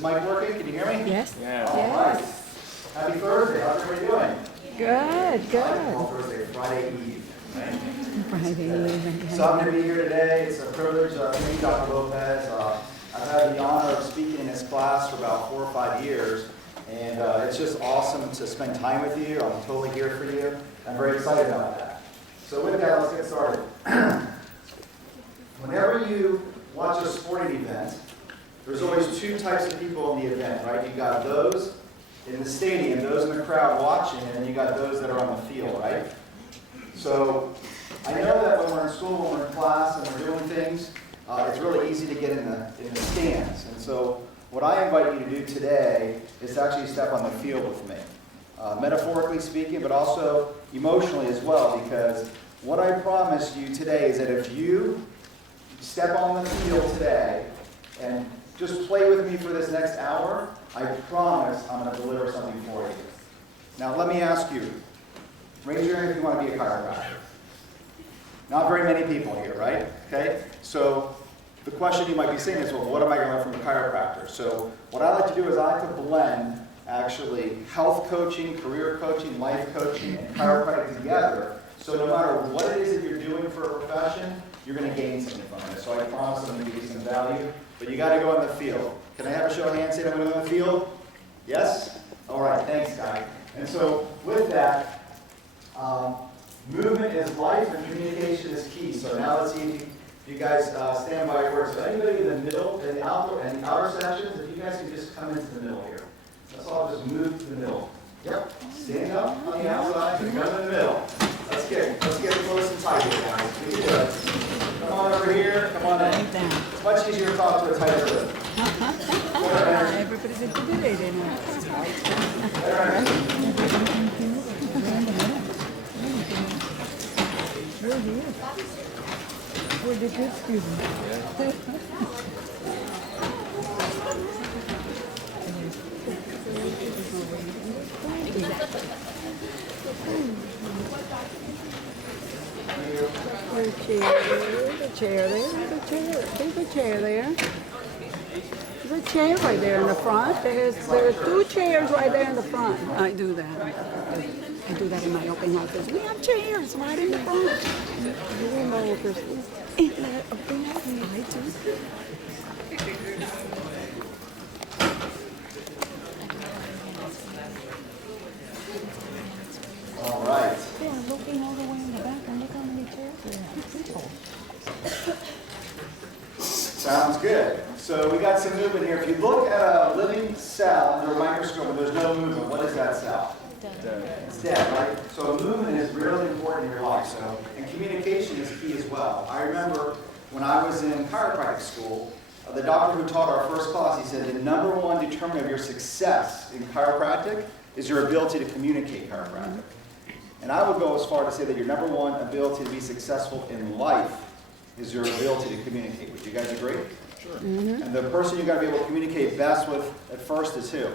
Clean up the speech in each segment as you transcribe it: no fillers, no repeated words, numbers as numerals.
Is mic working? Can you hear me? Yes. Yeah. All right. Happy Thursday. How's everybody doing? Good, good. Thursday, Friday Eve. Right? Friday. So I'm going to be here today. It's a privilege to meet Dr. Lopez. I've had the honor of speaking in his class for about 4 or 5 years, and it's just awesome to spend time with you. I'm totally here for you. I'm very excited about that. So with that, let's get started. Whenever you watch a sporting event, there's always two types of people in the event, right? You got those in the stadium, those in the crowd watching, and then you got those that are on the field, right? So I know that when we're in school, when we're in class, and we're doing things, it's really easy to get in the stands. And so what I invite you to do today is to actually step on the field with me, metaphorically speaking, but also emotionally as well, because what I promise you today is that if you step on the field today and just play with me for this next hour, I promise I'm going to deliver something for you. Now let me ask you, raise your hand if you want to be a chiropractor. Not very many people here, right? Okay? So the question you might be saying is, well, what am I going to learn from a chiropractor? So what I like to do is I like to blend actually health coaching, career coaching, life coaching, and chiropractic together. So no matter what it is that you're doing for a profession, you're going to gain something from it. So I promise I'm going to give you some value, but you got to go on the field. Can I have a show of hands saying I'm going to go on the field? Yes? All right, thanks, Guy. And so with that, movement is life and communication is key. So now let's see if you guys stand by your words. So anybody in the middle, in the outer sections, if you guys can just come into the middle here. Let's all just move to the middle. Yep. Stand up on the outside and come in the middle. Let's get close and tight here, guys. We can do it. Come on over here. Come on in. It's much easier to talk to a tighter group. Everybody's intimidated now. Where did this student? The chair there. There's a chair there. There's a chair right there in the front. There's 2 chairs right there in the front. I do that. I do that in my open houses. We have chairs right in the front. You know, there's in the open house. I do. All right. Yeah, looking all the way in the back and look how many chairs there are. Sounds good. So we got some movement here. If you look at a living cell under a microscope and there's no movement, what is that cell? Dead. It's dead, right? So movement is really important in your life. So, and communication is key as well. I remember when I was in chiropractic school, the doctor who taught our first class, he said the #1 determinant of your success in chiropractic is your ability to communicate chiropractic. And I would go as far to say that your #1 ability to be successful in life is your ability to communicate. Would you guys agree? Sure. Mm-hmm. And the person you're going to be able to communicate best with at first is who?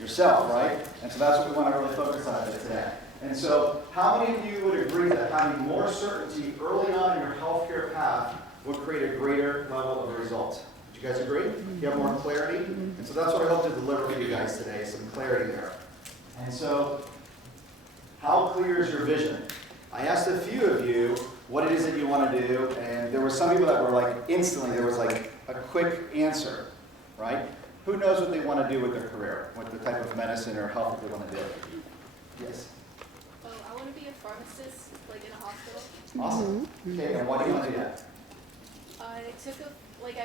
Yourself, right? And so that's what we want to really focus on today. And so how many of you would agree that having more certainty early on in your healthcare path would create a greater level of results? Would you guys agree? You have more clarity? And so that's what I hope to deliver for you guys today, some clarity there. And so how clear is your vision? I asked a few of you what it is that you want to do, and there were some people that were like instantly, there was like a quick answer, right? Who knows what they want to do with their career, what the type of medicine or health that they want to do? Yes? Oh, I want to be a pharmacist, like in a hospital. Awesome. Okay, and why do you want to do that? I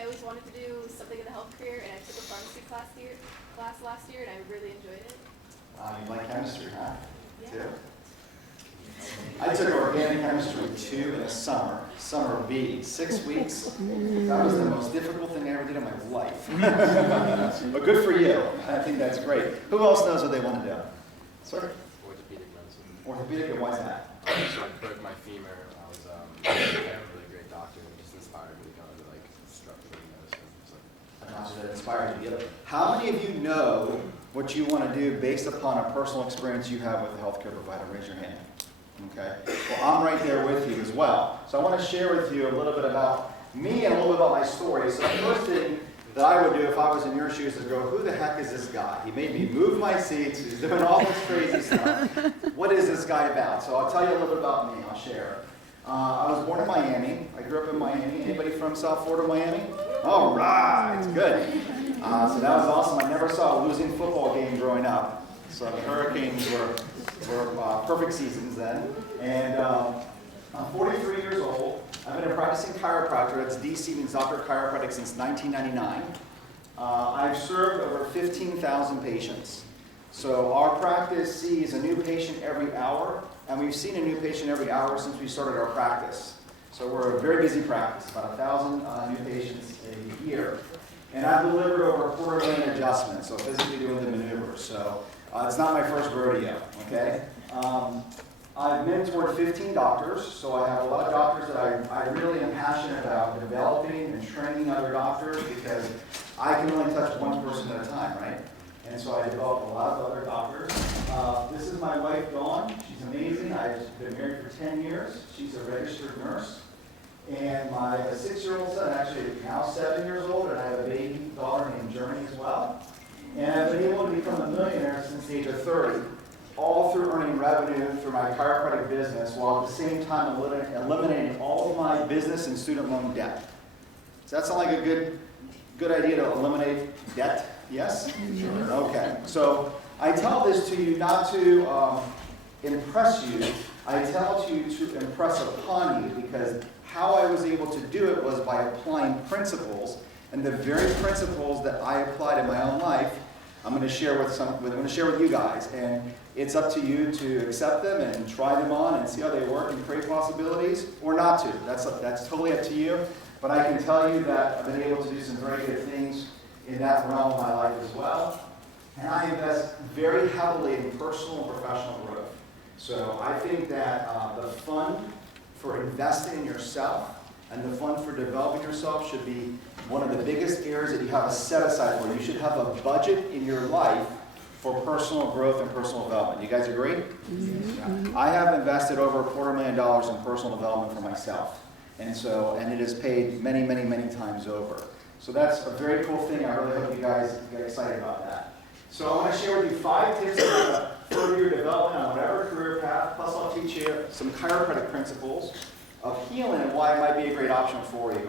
always wanted to do something in the health career, and I took a pharmacy class last year, and I really enjoyed it. You like chemistry, huh? Yeah. Too? I took organic chemistry 2 in the summer B, 6 weeks. That was the most difficult thing I ever did in my life. But good for you. I think that's great. Who else knows what they want to do? Sir? Orthopedic medicine. Orthopedic, and why is that? So I broke my femur. I was a really great doctor and just inspired me to go into like structural medicine. That inspired you. How many of you know what you want to do based upon a personal experience you have with a healthcare provider? Raise your hand. Okay. Well, I'm right there with you as well. So I want to share with you a little bit about me and a little bit about my story. So the first thing that I would do if I was in your shoes is go, who the heck is this guy? He made me move my seats. He's doing all this crazy stuff. What is this guy about? So I'll tell you a little bit about me. I'll share. I was born in Miami. I grew up in Miami. Anybody from South Florida, Miami? All right, good. So that was awesome. I never saw a losing football game growing up. So the Hurricanes were perfect seasons then. And I'm 43 years old. I've been a practicing chiropractor. That's DC, means Doctor of Chiropractic, since 1999. I've served over 15,000 patients. So our practice sees a new patient every hour, and we've seen a new patient every hour since we started our practice. So we're a very busy practice, about 1,000 new patients a year. And I've delivered over 250,000 adjustments, so physically doing the maneuvers. So it's not my first rodeo, okay? I've mentored 15 doctors, so I have a lot of doctors that I really am passionate about developing and training other doctors, because I can only touch one person at a time, right? And so I developed a lot of other doctors. This is my wife, Dawn. She's amazing. I've been married for 10 years. She's a registered nurse. And my 6-year-old son, actually now 7 years old, and I have a baby daughter named Journey as well. And I've been able to become a millionaire since the age of 30, all through earning revenue through my chiropractic business, while at the same time eliminating all of my business and student loan debt. Does that sound like a good idea to eliminate debt? Yes? Sure. Okay. So I tell this to you not to impress you. I tell you to impress upon you, because how I was able to do it was by applying principles, and the very principles that I applied in my own life, I'm going to share with you guys, and it's up to you to accept them and try them on and see how they work and create possibilities, or not to. That's totally up to you. But I can tell you that I've been able to do some very good things in that realm of my life as well. And I invest very heavily in personal and professional growth. So I think that the fund for investing in yourself and the fund for developing yourself should be one of the biggest areas that you have a set aside for. You should have a budget in your life for personal growth and personal development. You guys agree? Mm-hmm. I have invested over $250,000 in personal development for myself. And it has paid many, many, many times over. So that's a very cool thing. I really hope you guys get excited about that. So I want to share with you 5 tips for further your development on whatever career path. Plus I'll teach you some chiropractic principles of healing and why it might be a great option for you.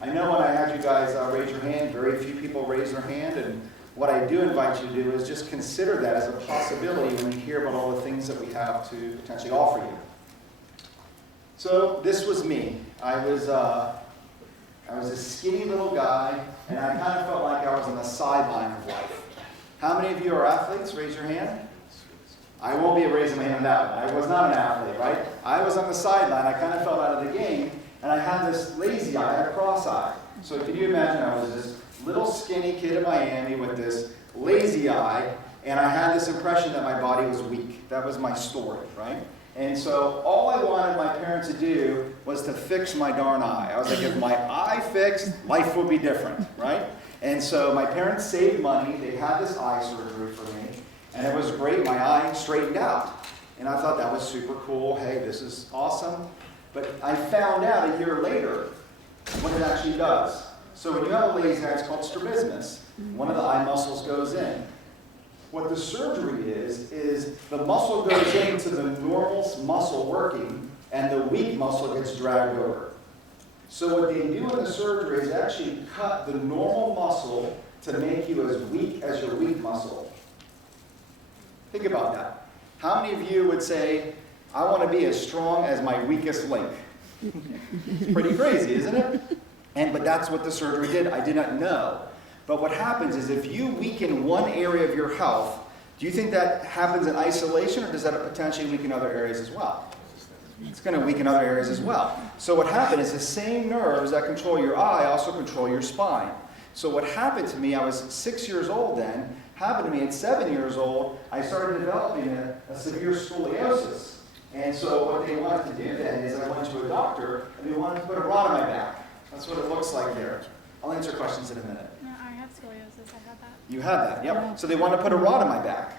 I know when I had you guys raise your hand, very few people raise their hand, and what I do invite you to do is just consider that as a possibility when you hear about all the things that we have to potentially offer you. So this was me. I was a skinny little guy, and I kind of felt like I was on the sideline of life. How many of you are athletes? Raise your hand. I won't be raising my hand on that one. I was not an athlete, right? I was on the sideline. I kind of fell out of the game, and I had this lazy eye, I had a cross eye. So can you imagine I was this little skinny kid in Miami with this lazy eye, and I had this impression that my body was weak. That was my story, right? And so all I wanted my parents to do was to fix my darn eye. I was like, if my eye fixed, life would be different, right? And so my parents saved money. They had this eye surgery for me, and it was great. My eye straightened out. And I thought that was super cool. Hey, this is awesome. But I found out a year later what it actually does. So when you have a lazy eye, it's called strabismus. One of the eye muscles goes in. What the surgery is the muscle goes into the normal muscle working, and the weak muscle gets dragged over. So what they do in the surgery is actually cut the normal muscle to make you as weak as your weak muscle. Think about that. How many of you would say, I want to be as strong as my weakest link? It's pretty crazy, isn't it? But that's what the surgery did. I did not know. But what happens is if you weaken one area of your health, do you think that happens in isolation, or does that potentially weaken other areas as well? It's going to weaken other areas as well. So what happened is the same nerves that control your eye also control your spine. So what happened to me, I was 6 years old then, happened to me at 7 years old, I started developing a severe scoliosis. And so what they wanted to do then is I went to a doctor, and they wanted to put a rod on my back. That's what it looks like there. I'll answer questions in a minute. No, I have scoliosis. I have that. You have that, yep. So they want to put a rod on my back.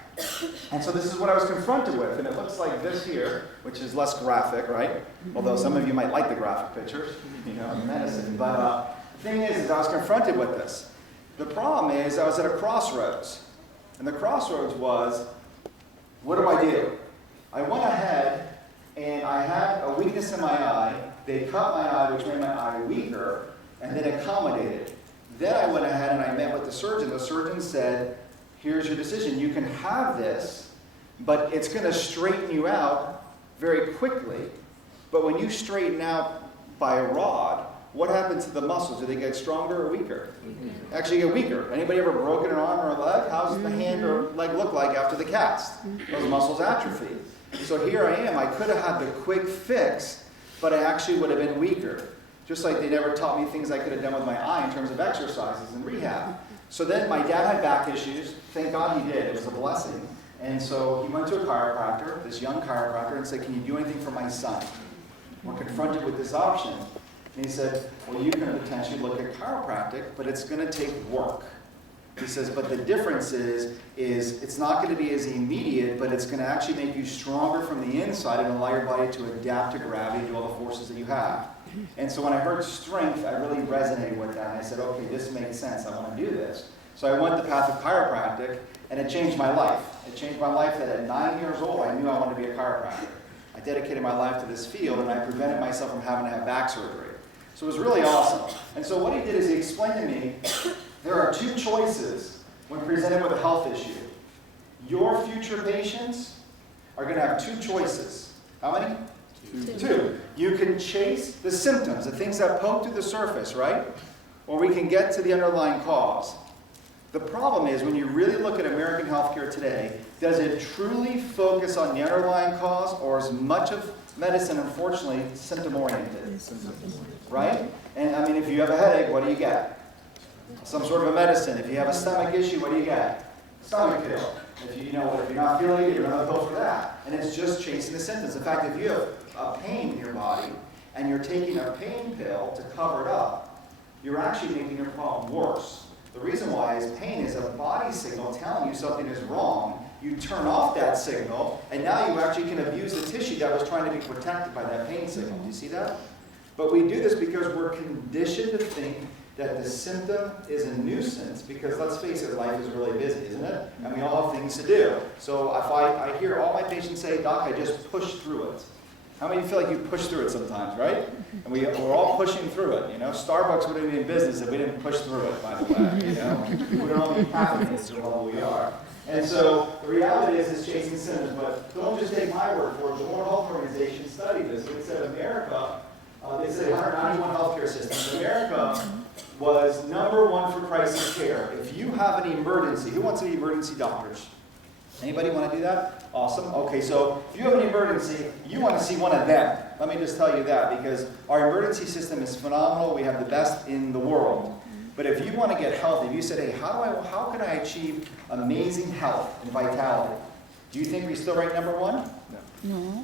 And so this is what I was confronted with, and it looks like this here, which is less graphic, right? Although some of you might like the graphic pictures, in medicine. But the thing is I was confronted with this. The problem is I was at a crossroads. And the crossroads was, what do I do? I went ahead and I had a weakness in my eye. They cut my eye, which made my eye weaker, and then accommodated. Then I went ahead and I met with the surgeon. The surgeon said, here's your decision. You can have this, but it's going to straighten you out very quickly. But when you straighten out by a rod, what happens to the muscles? Do they get stronger or weaker? Actually get weaker. Anybody ever broken an arm or a leg? How does the hand or leg look like after the cast? Those muscles atrophy. So here I am. I could have had the quick fix, but I actually would have been weaker. Just like they never taught me things I could have done with my eye in terms of exercises and rehab. So then my dad had back issues. Thank God he did. It was a blessing. And so he went to a chiropractor, this young chiropractor, and said, can you do anything for my son? We're confronted with this option. And he said, well, you can potentially look at chiropractic, but it's going to take work. He says, but the difference is it's not going to be as immediate, but it's going to actually make you stronger from the inside and allow your body to adapt to gravity, to all the forces that you have. And so when I heard strength, I really resonated with that. And I said, okay, this makes sense. I want to do this. So I went the path of chiropractic, and it changed my life. It changed my life that at 9 years old, I knew I wanted to be a chiropractor. I dedicated my life to this field, and I prevented myself from having to have back surgery. So it was really awesome. And so what he did is he explained to me, there are two choices when presented with a health issue. Your future patients are going to have two choices. How many? Two. You can chase the symptoms, the things that poke through the surface, right? Or we can get to the underlying cause. The problem is when you really look at American healthcare today, does it truly focus on the underlying cause, or is much of medicine, unfortunately, symptom-oriented? Right? And I mean, if you have a headache, what do you get? Some sort of a medicine. If you have a stomach issue, what do you get? Stomach pill. If you're not feeling it, you're going to go for that. And it's just chasing the symptoms. In fact, if you have a pain in your body and you're taking a pain pill to cover it up, you're actually making your problem worse. The reason why is pain is a body signal telling you something is wrong. You turn off that signal, and now you actually can abuse the tissue that was trying to be protected by that pain signal. Do you see that? But we do this because we're conditioned to think that the symptom is a nuisance, because let's face it, life is really busy, isn't it? And we all have things to do. So if I hear all my patients say, Doc, I just pushed through it. How many of you feel like you push through it sometimes, right? And we're all pushing through it, you know? Starbucks wouldn't be in business if we didn't push through it, by the way, you know? We would all be caffeinated to the level we are. And so the reality is it's chasing symptoms, but don't just take my word for it. The World Health Organization studied this. It said America, they said 191 healthcare systems. America was #1 for crisis care. If you have an emergency, who wants to be emergency doctors? Anybody want to do that? Awesome. Okay, so if you have an emergency, you want to see one of them. Let me just tell you that, because our emergency system is phenomenal. We have the best in the world. But if you want to get healthy, if you said, hey, how can I achieve amazing health and vitality? Do you think we still rank #1? No.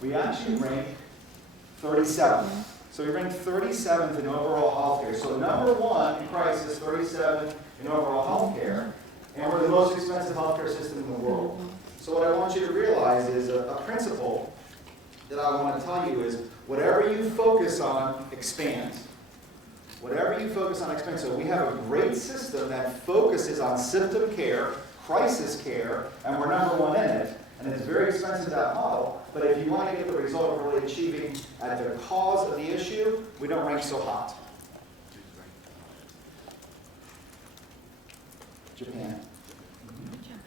We actually rank 37th. So we rank 37th in overall healthcare. So #1 in crisis, 37th in overall healthcare. And we're the most expensive healthcare system in the world. So what I want you to realize is a principle that I want to tell you is whatever you focus on expands. Whatever you focus on expands. So we have a great system that focuses on symptom care, crisis care, and we're #1 in it. And it's very expensive, that model. But if you want to get the result of really achieving at the cause of the issue, we don't rank so hot. Japan.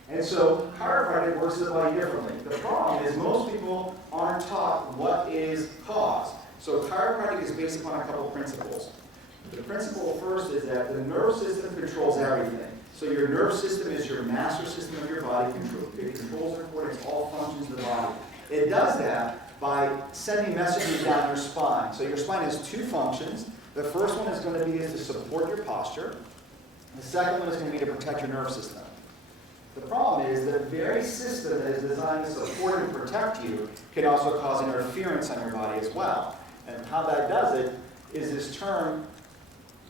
And so chiropractic works the body differently. The problem is most people aren't taught what is cause. So chiropractic is based upon a couple of principles. The principle first is that the nerve system controls everything. So your nerve system is your master system of your body. It controls and coordinates all functions of the body. It does that by sending messages down your spine. So your spine has two functions. The first one is going to be to support your posture. The second one is going to be to protect your nerve system. The problem is that the very system that is designed to support and protect you can also cause interference on your body as well. And how that does it is this term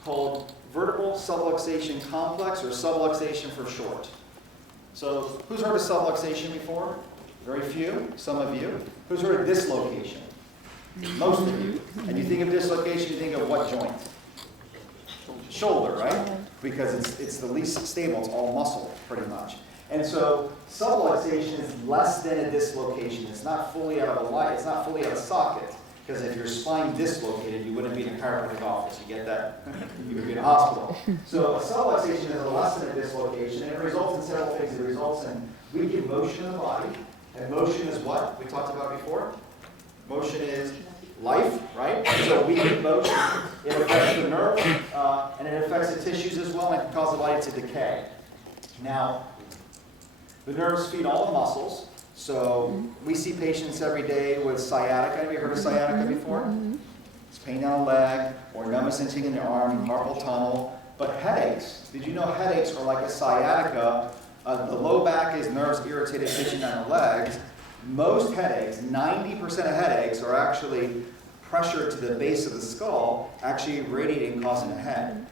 called vertebral subluxation complex, or subluxation for short. So who's heard of subluxation before? Very few, some of you. Who's heard of dislocation? Most of you. And you think of dislocation, you think of what joint? shoulder, right? Because it's the least stable, it's all muscle, pretty much. And so subluxation is less than a dislocation. It's not fully out of it's not fully out of socket. Because if your spine dislocated, you wouldn't be in a chiropractic office. You get that? You would be in a hospital. So a subluxation is a less than a dislocation, and it results in several things. It results in weakened motion in the body. And motion is what we talked about before? Motion is life, right? So weakened motion, it affects the nerve, and it affects the tissues as well, and it can cause the body to decay. Now, the nerves feed all the muscles. So we see patients every day with sciatica. Have you heard of sciatica before? It's pain down the leg, or numbness in the arm, carpal tunnel. But headaches, did you know headaches are like a sciatica? The low back is nerves, irritated tissue down the legs. Most headaches, 90% of headaches, are actually pressure to the base of the skull, actually radiating, causing a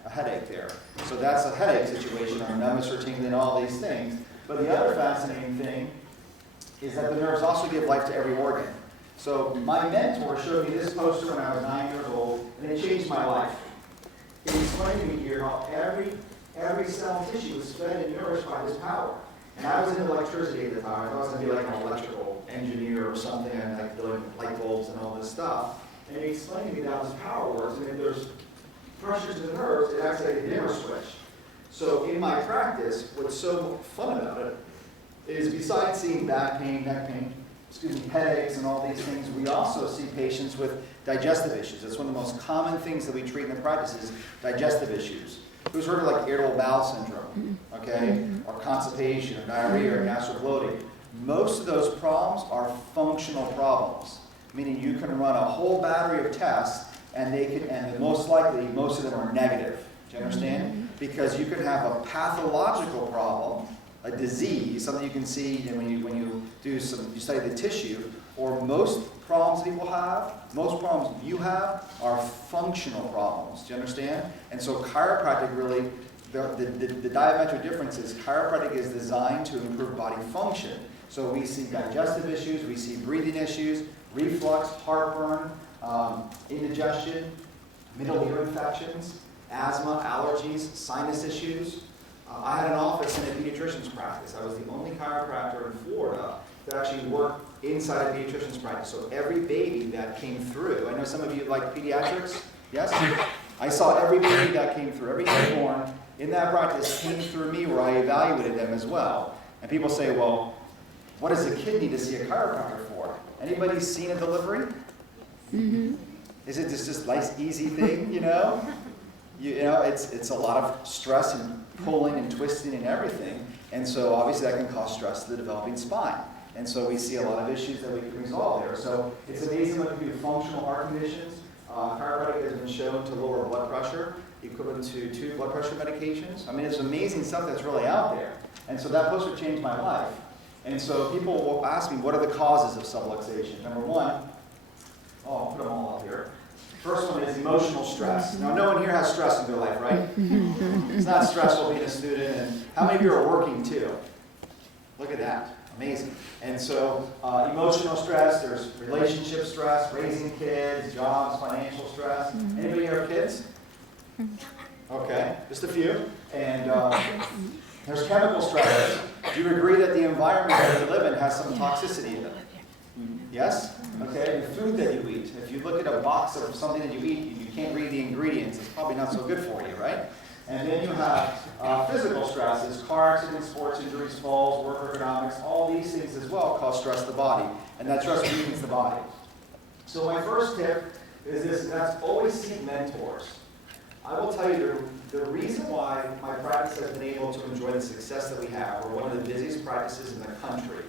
headache there. So that's a headache situation, or numbness or tingling, all these things. But the other fascinating thing is that the nerves also give life to every organ. So my mentor showed me this poster when I was 9 years old, and it changed my life. He explained to me here how every cell and tissue was fed and nourished by this power. And I was into electricity at the time. I thought I was going to be like an electrical engineer or something, and like building light bulbs and all this stuff. And he explained to me how this power works. And if there's pressure to the nerves, it acts like a dimmer switch. So in my practice, what's so fun about it is besides seeing back pain, neck pain, headaches and all these things, we also see patients with digestive issues. That's one of the most common things that we treat in the practice is digestive issues. Who's heard of like irritable bowel syndrome, okay, or constipation, or diarrhea, or gastric bloating? Most of those problems are functional problems, meaning you can run a whole battery of tests, and most likely, most of them are negative. Do you understand? Because you could have a pathological problem, a disease, something you can see when you study the tissue, or most problems people have, most problems you have are functional problems. Do you understand? And so chiropractic really, the diametric difference is chiropractic is designed to improve body function. So we see digestive issues, we see breathing issues, reflux, heartburn, indigestion, middle ear infections, asthma, allergies, sinus issues. I had an office in a pediatrician's practice. I was the only chiropractor in Florida that actually worked inside a pediatrician's practice. So every baby that came through, I know some of you like pediatrics, yes? I saw every baby that came through, every newborn in that practice came through me where I evaluated them as well. And people say, well, what does a kid need to see a chiropractor for? Anybody seen a delivery? Is it just nice, easy thing, you know? You know, it's a lot of stress and pulling and twisting and everything. And so obviously that can cause stress to the developing spine. And so we see a lot of issues that we can resolve there. So it's amazing what we do functional heart conditions. Chiropractic has been shown to lower blood pressure, equivalent to 2 blood pressure medications. I mean, it's amazing stuff that's really out there. And so that poster changed my life. And so people will ask me, what are the causes of subluxation? Number one, I'll put them all up here. First one is emotional stress. Now, no one here has stress in their life, right? It's not stressful being a student. And how many of you are working too? Look at that. Amazing. And so emotional stress, there's relationship stress, raising kids, jobs, financial stress. Anybody here have kids? Okay, just a few. And there's chemical stress. Do you agree that the environment that we live in has some toxicity in it? Yes? Okay, the food that you eat. If you look at a box of something that you eat and you can't read the ingredients, it's probably not so good for you, right? And then you have physical stresses, car accidents, sports injuries, falls, work ergonomics, all these things as well cause stress to the body. And that stress weakens the body. So my first tip is this, and that's always seek mentors. I will tell you the reason why my practice has been able to enjoy the success that we have, we're one of the busiest practices in the country.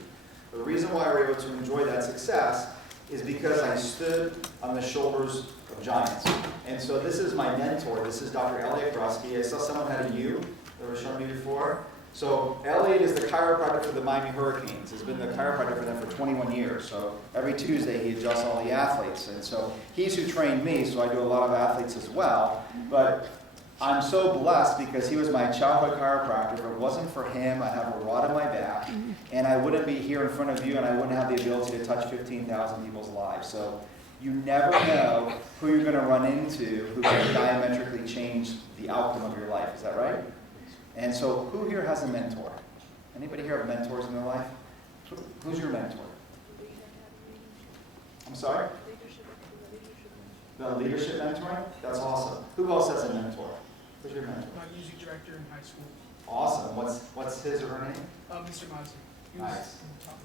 The reason why we're able to enjoy that success is because I stood on the shoulders of giants. And so this is my mentor. This is Dr. Elliot Grusky. I saw someone had a U that was shown me before. So Elliot is the chiropractor for the Miami Hurricanes. He's been the chiropractor for them for 21 years. So every Tuesday he adjusts all the athletes. And so he's who trained me, so I do a lot of athletes as well. But I'm so blessed because he was my childhood chiropractor. If it wasn't for him, I'd have a rod in my back, and I wouldn't be here in front of you, and I wouldn't have the ability to touch 15,000 people's lives. So You never know who you're going to run into who can diametrically change the outcome of your life. Is that right? And so who here has a mentor? Anybody here have mentors in their life? Who's your mentor? I'm sorry? The leadership mentoring? That's awesome. Who else has a mentor? Who's your mentor? My music director in high school, Awesome. What's his or her name? Mr. Mozzie. He was Nice. top of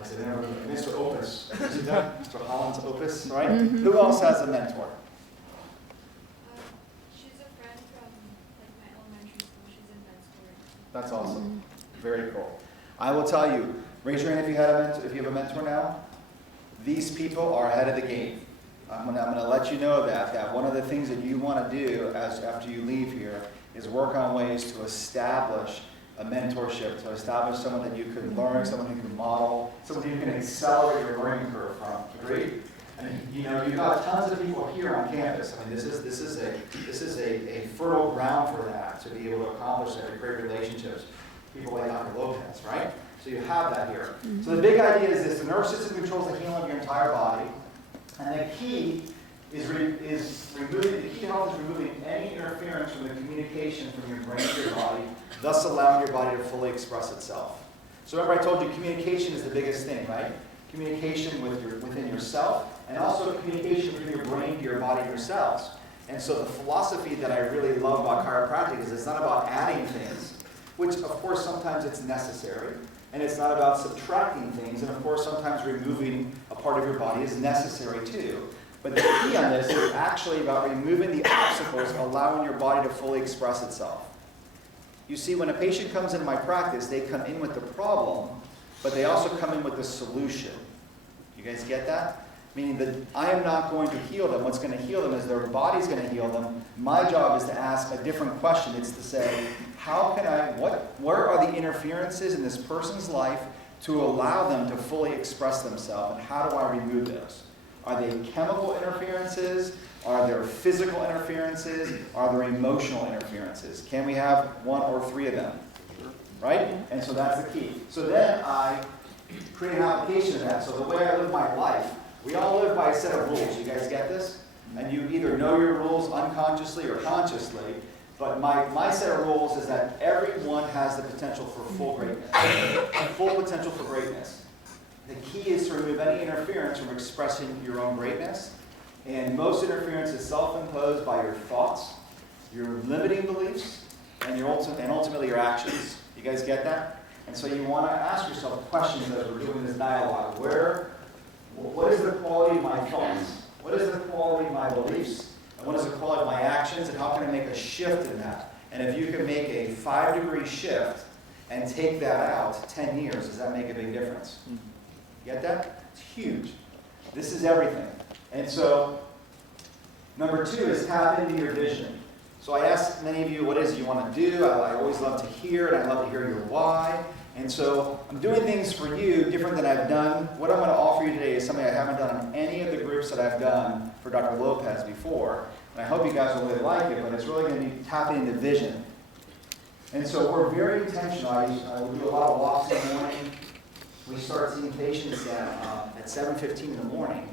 I said, never Mr. Opus. See that? Mr. Holland's Opus, right? Who else has a mentor? She's a friend from like my elementary school. She's in med school. That's awesome. Very cool. I will tell you, raise your hand if you have a mentor now. These people are ahead of the game. I'm gonna let you know that one of the things that you want to do after you leave here is work on ways to establish a mentorship, to establish someone that you can learn, someone who can model, someone who can accelerate your learning curve from. Agreed? And you know, you've got tons of people here on campus. I mean, this is a fertile ground for that, to be able to accomplish that, to create relationships. People like Dr. Lopez, right? So you have that here. So the big idea is this: the nervous system controls the healing of your entire body, and the key is removing the key to health is removing any interference from the communication from your brain to your body, thus allowing your body to fully express itself. So remember, I told you communication is the biggest thing, right? Communication within yourself, and also communication from your brain to your body and your cells. And so the philosophy that I really love about chiropractic is it's not about adding things, which of course sometimes it's necessary, and it's not about subtracting things, and of course sometimes removing a part of your body is necessary too. But the key on this is actually about removing the obstacles, allowing your body to fully express itself. You see, when a patient comes into my practice, they come in with the problem, but they also come in with the solution. You guys get that? Meaning that I am not going to heal them. What's going to heal them is their body's going to heal them. My job is to ask a different question. It's to say, where are the interferences in this person's life to allow them to fully express themselves, and how do I remove those? Are they chemical interferences? Are there physical interferences? Are there emotional interferences? Can we have one or three of them? Right? And so that's the key. So then I create an application of that. So the way I live my life, we all live by a set of rules. You guys get this? And you either know your rules unconsciously or consciously. But my set of rules is that everyone has the potential for full greatness. Full potential for greatness. The key is to remove any interference from expressing your own greatness. And most interference is self-imposed by your thoughts, your limiting beliefs, and ultimately your actions. You guys get that? And so you want to ask yourself questions as we're doing this dialogue. What is the quality of my thoughts? What is the quality of my beliefs? And what is the quality of my actions? And how can I make a shift in that? And if you can make a 5-degree shift and take that out 10 years, does that make a big difference? Get that? It's huge. This is everything. And so, number 2 is tap into your vision. So I asked many of you, what is it you want to do? I always love to hear it. I love to hear your why. And so I'm doing things for you different than I've done. What I'm going to offer you today is something I haven't done in any of the groups that I've done for Dr. Lopez before. And I hope you guys will really like it, but it's really going to be tapping into vision. And so we're very intentional. I do a lot of walks in the morning. We start seeing patients at 7:15 in the morning,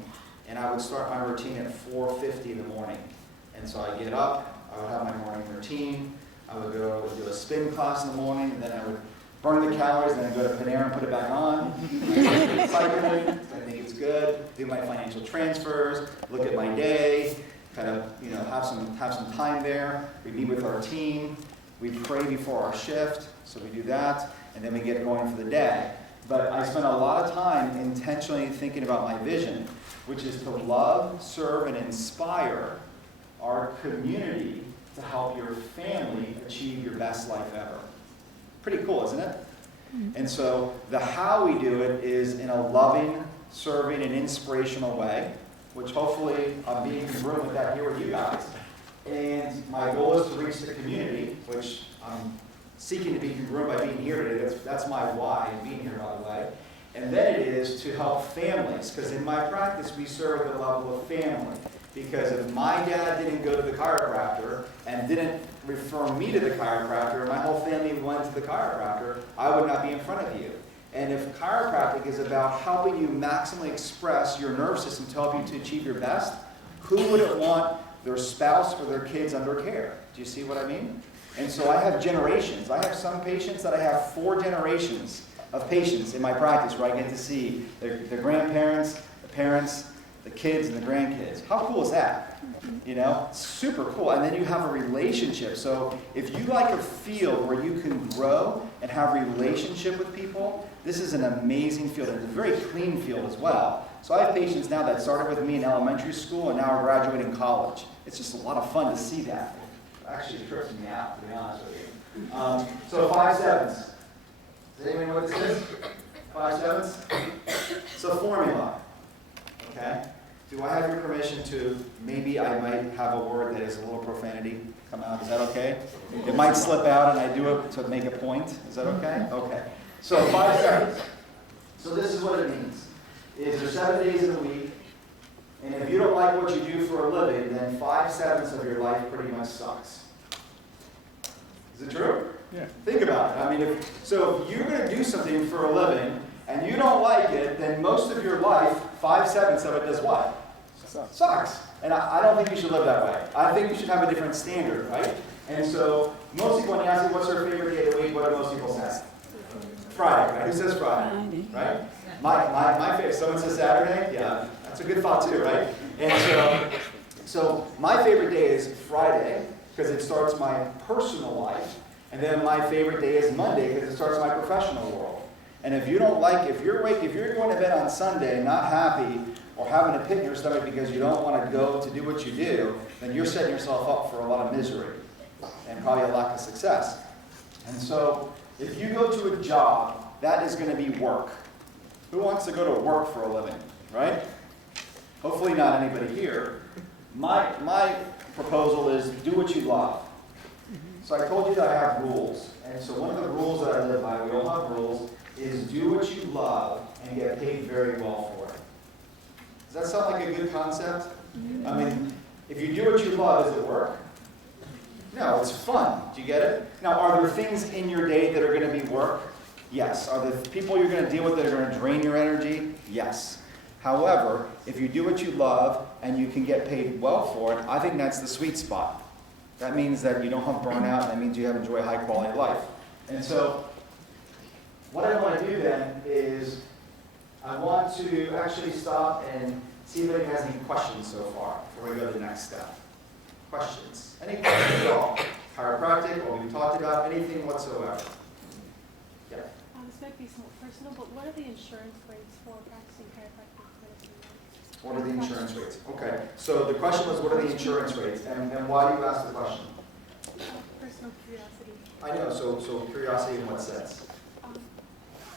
and I would start my routine at 4:50 in the morning. And so I get up, I would have my morning routine, I would go do a spin class in the morning, and then I would burn the calories, and then I'd go to Panera and put it back on. Cycling, I think it's good. Do my financial transfers, look at my day, kind of have some time there. We meet with our team. We pray before our shift, so we do that, and then we get going for the day. But I spend a lot of time intentionally thinking about my vision, which is to love, serve, and inspire our community to help your family achieve your best life ever. Pretty cool, isn't it? And so the how we do it is in a loving, serving, and inspirational way, which hopefully I'm being congruent with that here with you guys. And my goal is to reach the community, which I'm seeking to be congruent by being here today. That's my why in being here, by the way. And then it is to help families, because in my practice we serve at the level of family. Because if my dad didn't go to the chiropractor and didn't refer me to the chiropractor, and my whole family went to the chiropractor, I would not be in front of you. And if chiropractic is about helping you maximally express your nervous system to help you to achieve your best, who wouldn't want their spouse or their kids under care? Do you see what I mean? And so I have generations. I have some patients that I have 4 generations of patients in my practice where I get to see their grandparents, the parents, the kids, and the grandkids. How cool is that? You know, super cool. And then you have a relationship. So if you like a field where you can grow and have a relationship with people, this is an amazing field. And it's a very clean field as well. So I have patients now that started with me in elementary school and now are graduating college. It's just a lot of fun to see that. It actually trips me out, to be honest with you. So 5 sevens. Does anyone know what this is? 5 sevens? It's a formula. Okay? Do I have your permission to, maybe I might have a word that is a little profanity come out? Is that okay? It might slip out and I do it to make a point. Is that okay? Okay. So 5 sevens. So this is what it means. Is there 7 days in a week, and if you don't like what you do for a living, then 5 sevens of your life pretty much sucks. Is it true? Yeah. Think about it. I mean, if you're going to do something for a living and you don't like it, then most of your life, 5 sevens of it does what? Sucks. And I don't think you should live that way. I think you should have a different standard, right? And so most people, when you ask me what's their favorite day of the week, what do most people say? Friday, right? Who says Friday? Right? My favorite. Someone says Saturday? Yeah, that's a good thought too, right? And so my favorite day is Friday because it starts my personal life. And then my favorite day is Monday because it starts my professional world. And if you don't like, if you're going to bed on Sunday not happy or having a pit in your stomach because you don't want to go to do what you do, then you're setting yourself up for a lot of misery and probably a lack of success. And so if you go to a job, that is going to be work. Who wants to go to work for a living, right? Hopefully not anybody here. My proposal is do what you love. So I told you that I have rules. And so one of the rules that I live by, we all have rules, is do what you love and get paid very well for it. Does that sound like a good concept? I mean, if you do what you love, does it work? No, it's fun. Do you get it? Now, are there things in your day that are going to be work? Yes. Are there people you're going to deal with that are going to drain your energy? Yes. However, if you do what you love and you can get paid well for it, I think that's the sweet spot. That means that you don't have burnout, and that means you have enjoy high quality life. And so, what I want to do then is I want to actually stop and see if anybody has any questions so far before we go to the next step. Questions? Any questions at all? Chiropractic, what we've talked about, anything whatsoever. Yeah. This might be somewhat personal, but what are the insurance rates for practicing chiropractic clinically? What are the insurance rates? Okay, so the question was, what are the insurance rates? And why do you ask the question? Personal curiosity. I know, so curiosity in what sense?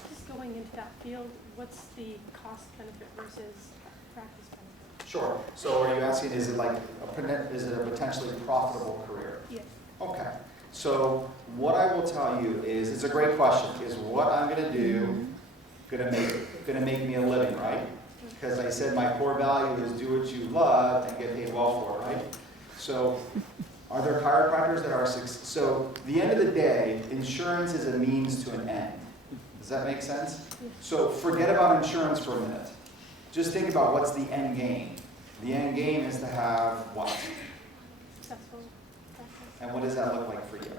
Just going into that field, what's the cost benefit versus practice benefit? Sure. So are you asking, is it a potentially profitable career? Yes. Okay. So what I will tell you is, it's a great question, is what I'm going to do going to make me a living, right? Because I said my core value is do what you love and get paid well for it, right? So are there chiropractors that are successful? So the end of the day, insurance is a means to an end. Does that make sense? So forget about insurance for a minute. Just think about what's the end game. The end game is to have what? Successful practice. And what does that look like for you?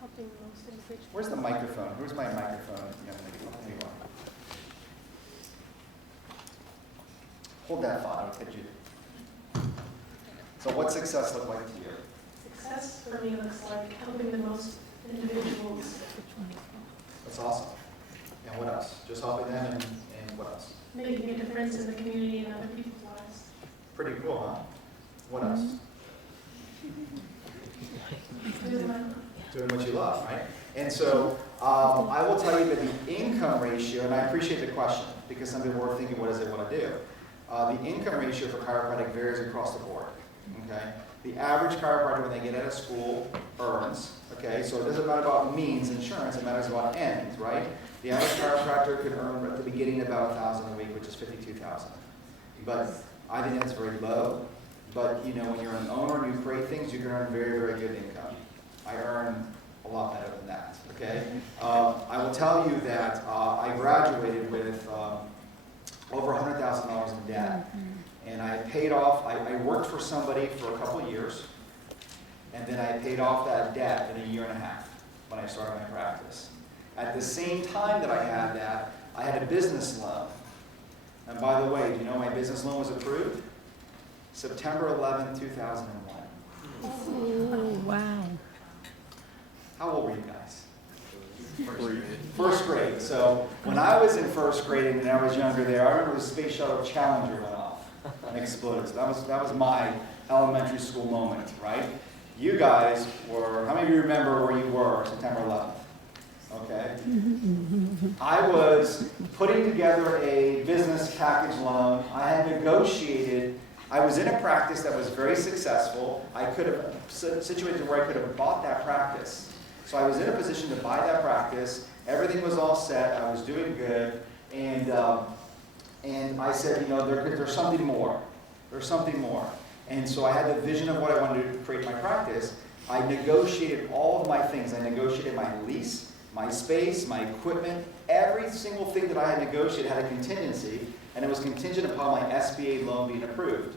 Helping the most individuals. Where's the microphone? Where's my microphone? Young lady? There you are. Hold that thought, I'll hit you. So what success look like to you? Success for me looks like helping the most individuals. That's awesome. And what else? Just helping them and what else? Making a difference in the community and other people's lives. Pretty cool, huh? What else? Doing what you love, right? And so I will tell you that the income ratio, and I appreciate the question because some people are thinking, what does it want to do? The income ratio for chiropractic varies across the board. Okay, the average chiropractor when they get out of school earns. Okay, so it doesn't matter about means insurance; it matters about ends, right? The average chiropractor could earn at the beginning about $1,000 a week, which is $52,000. But I think that's very low. But you know, when you're an owner and you create things, you can earn very, very good income. I earn a lot better than that, okay? I will tell you that I graduated with over $100,000 in debt. And I paid off, I worked for somebody for a couple of years, and then I paid off that debt in a year and a half when I started my practice. At the same time that I had that, I had a business loan. And by the way, do you know my business loan was approved? September 11, 2001. Oh, wow. How old were you guys? First grade. So when I was in first grade and I was younger there, I remember the Space Shuttle Challenger went off and exploded. So that was my elementary school moment, right? You guys were, how many of you remember where you were September 11th? Okay. I was putting together a business package loan. I had negotiated, I was in a practice that was very successful. I could have, situated where I could have bought that practice. So I was in a position to buy that practice. Everything was all set. I was doing good. And I said, you know, there's something more. There's something more. And so I had the vision of what I wanted to create my practice. I negotiated all of my things. I negotiated my lease, my space, my equipment. Every single thing that I had negotiated had a contingency, and it was contingent upon my SBA loan being approved.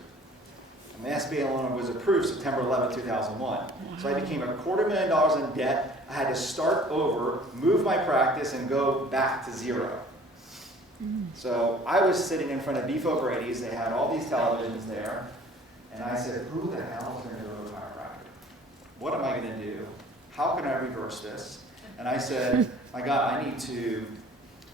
And my SBA loan was approved September 11, 2001. So I became $250,000 in debt. I had to start over, move my practice, and go back to zero. So I was sitting in front of Beef O'Grady's. They had all these televisions there. And I said, who the hell is going to go to a chiropractor? What am I going to do? How can I reverse this? And I said, my God, I need to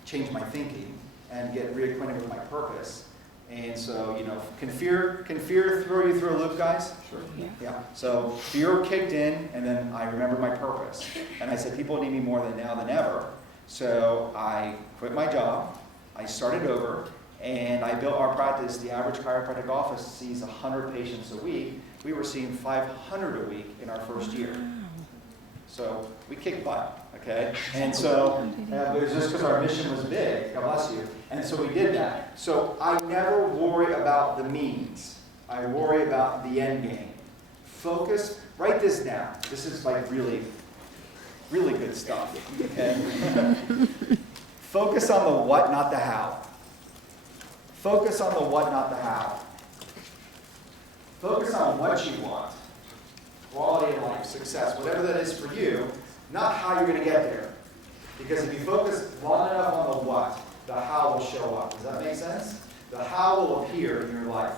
change my thinking and get reacquainted with my purpose. And so, you know, can fear throw you through a loop, guys? Sure. Yeah. So fear kicked in, and then I remembered my purpose. And I said, people need me more than now than ever. So I quit my job. I started over. And I built our practice. The average chiropractic office sees 100 patients a week. We were seeing 500 a week in our first year. So we kicked butt, okay? And so it was just because our mission was big, God bless you. And so we did that. So I never worry about the means. I worry about the end game. Focus, write this down. This is like really, really good stuff, okay? Focus on the what, not the how. Focus on the what, not the how. Focus on what you want. Quality of life, success, whatever that is for you, not how you're going to get there. Because if you focus long enough on the what, the how will show up. Does that make sense? The how will appear in your life.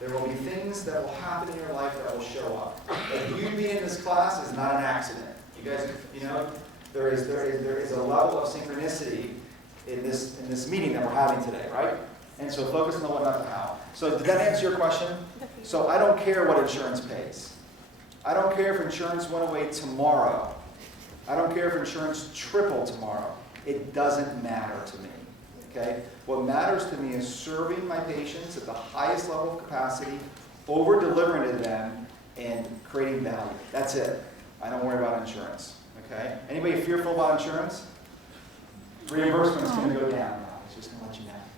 There will be things that will happen in your life that will show up. Like you being in this class is not an accident. You guys, you know, there is a level of synchronicity in this meeting that we're having today, right? And so focus on the what, not the how. So did that answer your question? So I don't care what insurance pays. I don't care if insurance went away tomorrow. I don't care if insurance tripled tomorrow. It doesn't matter to me, okay? What matters to me is serving my patients at the highest level of capacity, over-delivering to them, and creating value. That's it. I don't worry about insurance, okay? Anybody fearful about insurance? Reimbursement's going to go down now. It's just going to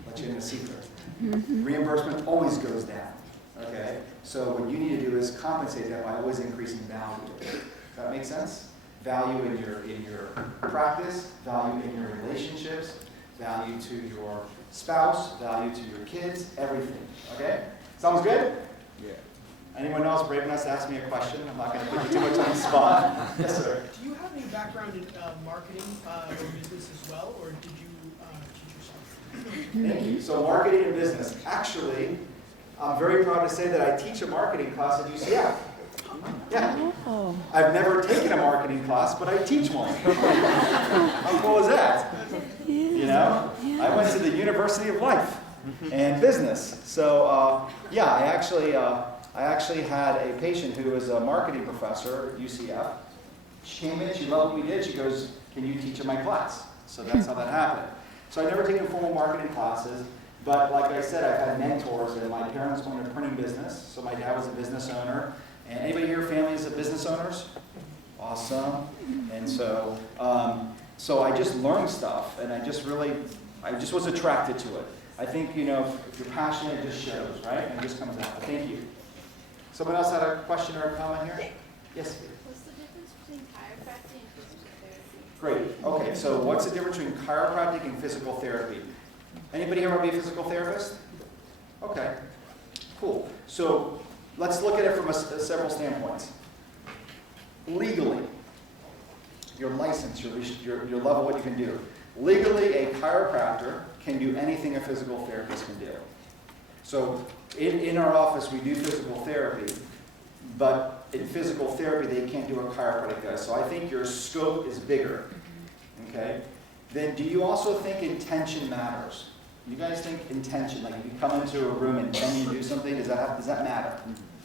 let you in a secret. Reimbursement always goes down. Okay? So what you need to do is compensate that by always increasing value. Does that make sense? Value in your practice, value in your relationships, value to your spouse, value to your kids, everything. Okay? Sounds good? Yeah. Anyone else brave enough to ask me a question? I'm not going to put you too much on the spot. Yes, sir. Do you have any background in marketing or business as well, or did you teach yourself? Thank you. So marketing and business. Actually, I'm very proud to say that I teach a marketing class at UCF. Yeah. I've never taken a marketing class, but I teach one. How cool is that? You know? I went to the University of Life and Business. So, yeah, I actually had a patient who was a marketing professor at UCF. She came in, she loved what we did. She goes, can you teach in my class? So that's how that happened. So I've never taken formal marketing classes, but like I said, I've had mentors, and my parents owned a printing business. So my dad was a business owner. And anybody here, families of business owners? Awesome. And so, so I just learned stuff, and I just was attracted to it. I think, you know, if you're passionate, it just shows, right? And it just comes out. Thank you. Someone else had a question or a comment here? Yes? What's the difference between chiropractic Great. Okay, so what's the difference between chiropractic and physical therapy? Anybody here want to be a physical therapist? Okay, cool. So let's look at it from several standpoints. Legally, your license, your level, what you can do. Legally, a chiropractor can do anything a physical therapist can do. So in our office, we do physical therapy, but in physical therapy, they can't do what chiropractic does. So I think your scope is bigger, okay? Then do you also think intention matters? You guys think intention, like if you come into a room and intend to do something, does that matter?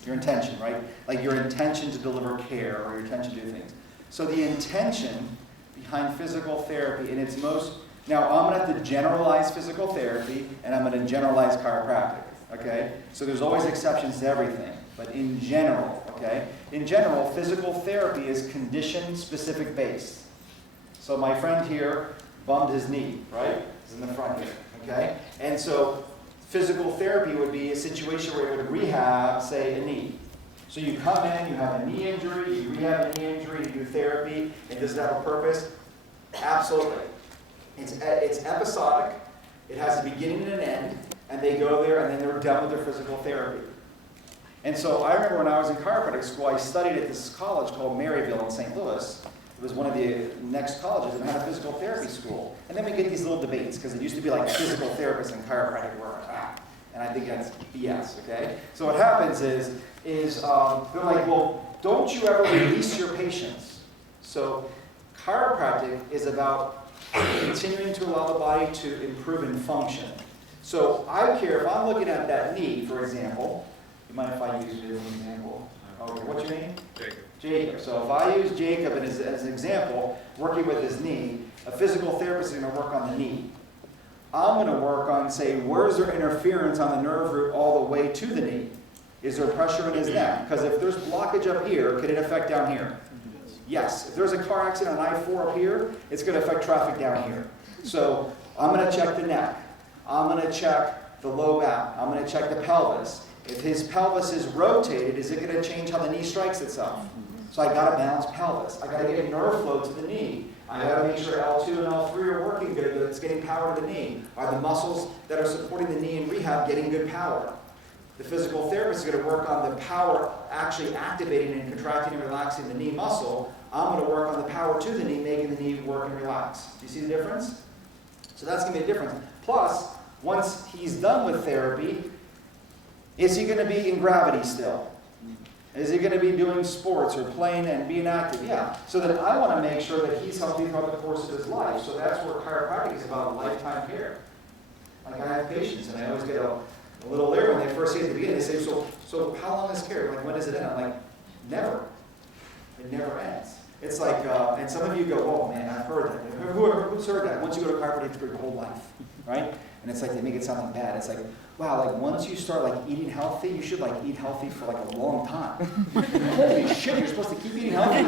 Your intention, right? Like your intention to deliver care or your intention to do things. So the intention behind physical therapy in its most, now I'm going to have to generalize physical therapy and I'm going to generalize chiropractic, okay? So there's always exceptions to everything, but in general, okay? In general, physical therapy is condition-specific based. So my friend here bumped his knee, right? He's in the front here, okay? And so physical therapy would be a situation where it would rehab, say, a knee. So you come in, you have a knee injury, you rehab a knee injury, you do therapy, and does it have a purpose? Absolutely. It's episodic, it has a beginning and an end, and they go there and then they're done with their physical therapy. And so I remember when I was in chiropractic school, I studied at this college called Maryville in St. Louis. It was one of the next colleges and had a physical therapy school. And then we get these little debates, because it used to be like physical therapists and chiropractic were and I think that's BS, okay? So what happens is they're like, well, don't you ever release your patients? So chiropractic is about continuing to allow the body to improve and function. So I care if I'm looking at that knee, for example. You mind if I use it as an example? Okay, what's your name? Jacob. Jacob. So if I use Jacob as an example, working with his knee, a physical therapist is going to work on the knee. I'm going to work on, say, where's there interference on the nerve root all the way to the knee? Is there pressure in his neck? Because if there's blockage up here, could it affect down here? Yes. If there's a car accident on I-4 up here, it's going to affect traffic down here. So I'm going to check the neck. I'm going to check the low back. I'm going to check the pelvis. If his pelvis is rotated, is it going to change how the knee strikes itself? So I got to balance pelvis. I got to get nerve flow to the knee. I got to make sure L2 and L3 are working good, that it's getting power to the knee. Are the muscles that are supporting the knee in rehab getting good power? The physical therapist is going to work on the power actually activating and contracting and relaxing the knee muscle. I'm going to work on the power to the knee, making the knee work and relax. Do you see the difference? So that's going to be a difference. Plus, once he's done with therapy, is he going to be in gravity still? Is he going to be doing sports or playing and being active? Yeah. So then I want to make sure that he's healthy throughout the course of his life. So that's where chiropractic is about, lifetime care. Like I have patients, and I always get a little leery when they first see it at the beginning. They say, so how long is care? Like, when does it end? I'm like, never. It never ends. It's like, and some of you go, oh man, I've heard that. Who's heard that? Once you go to chiropractic, it's for your whole life, right? And it's like, they make it sound like bad. It's like, wow, like once you start like eating healthy, you should like eat healthy for like a long time. Holy shit, you're supposed to keep eating healthy?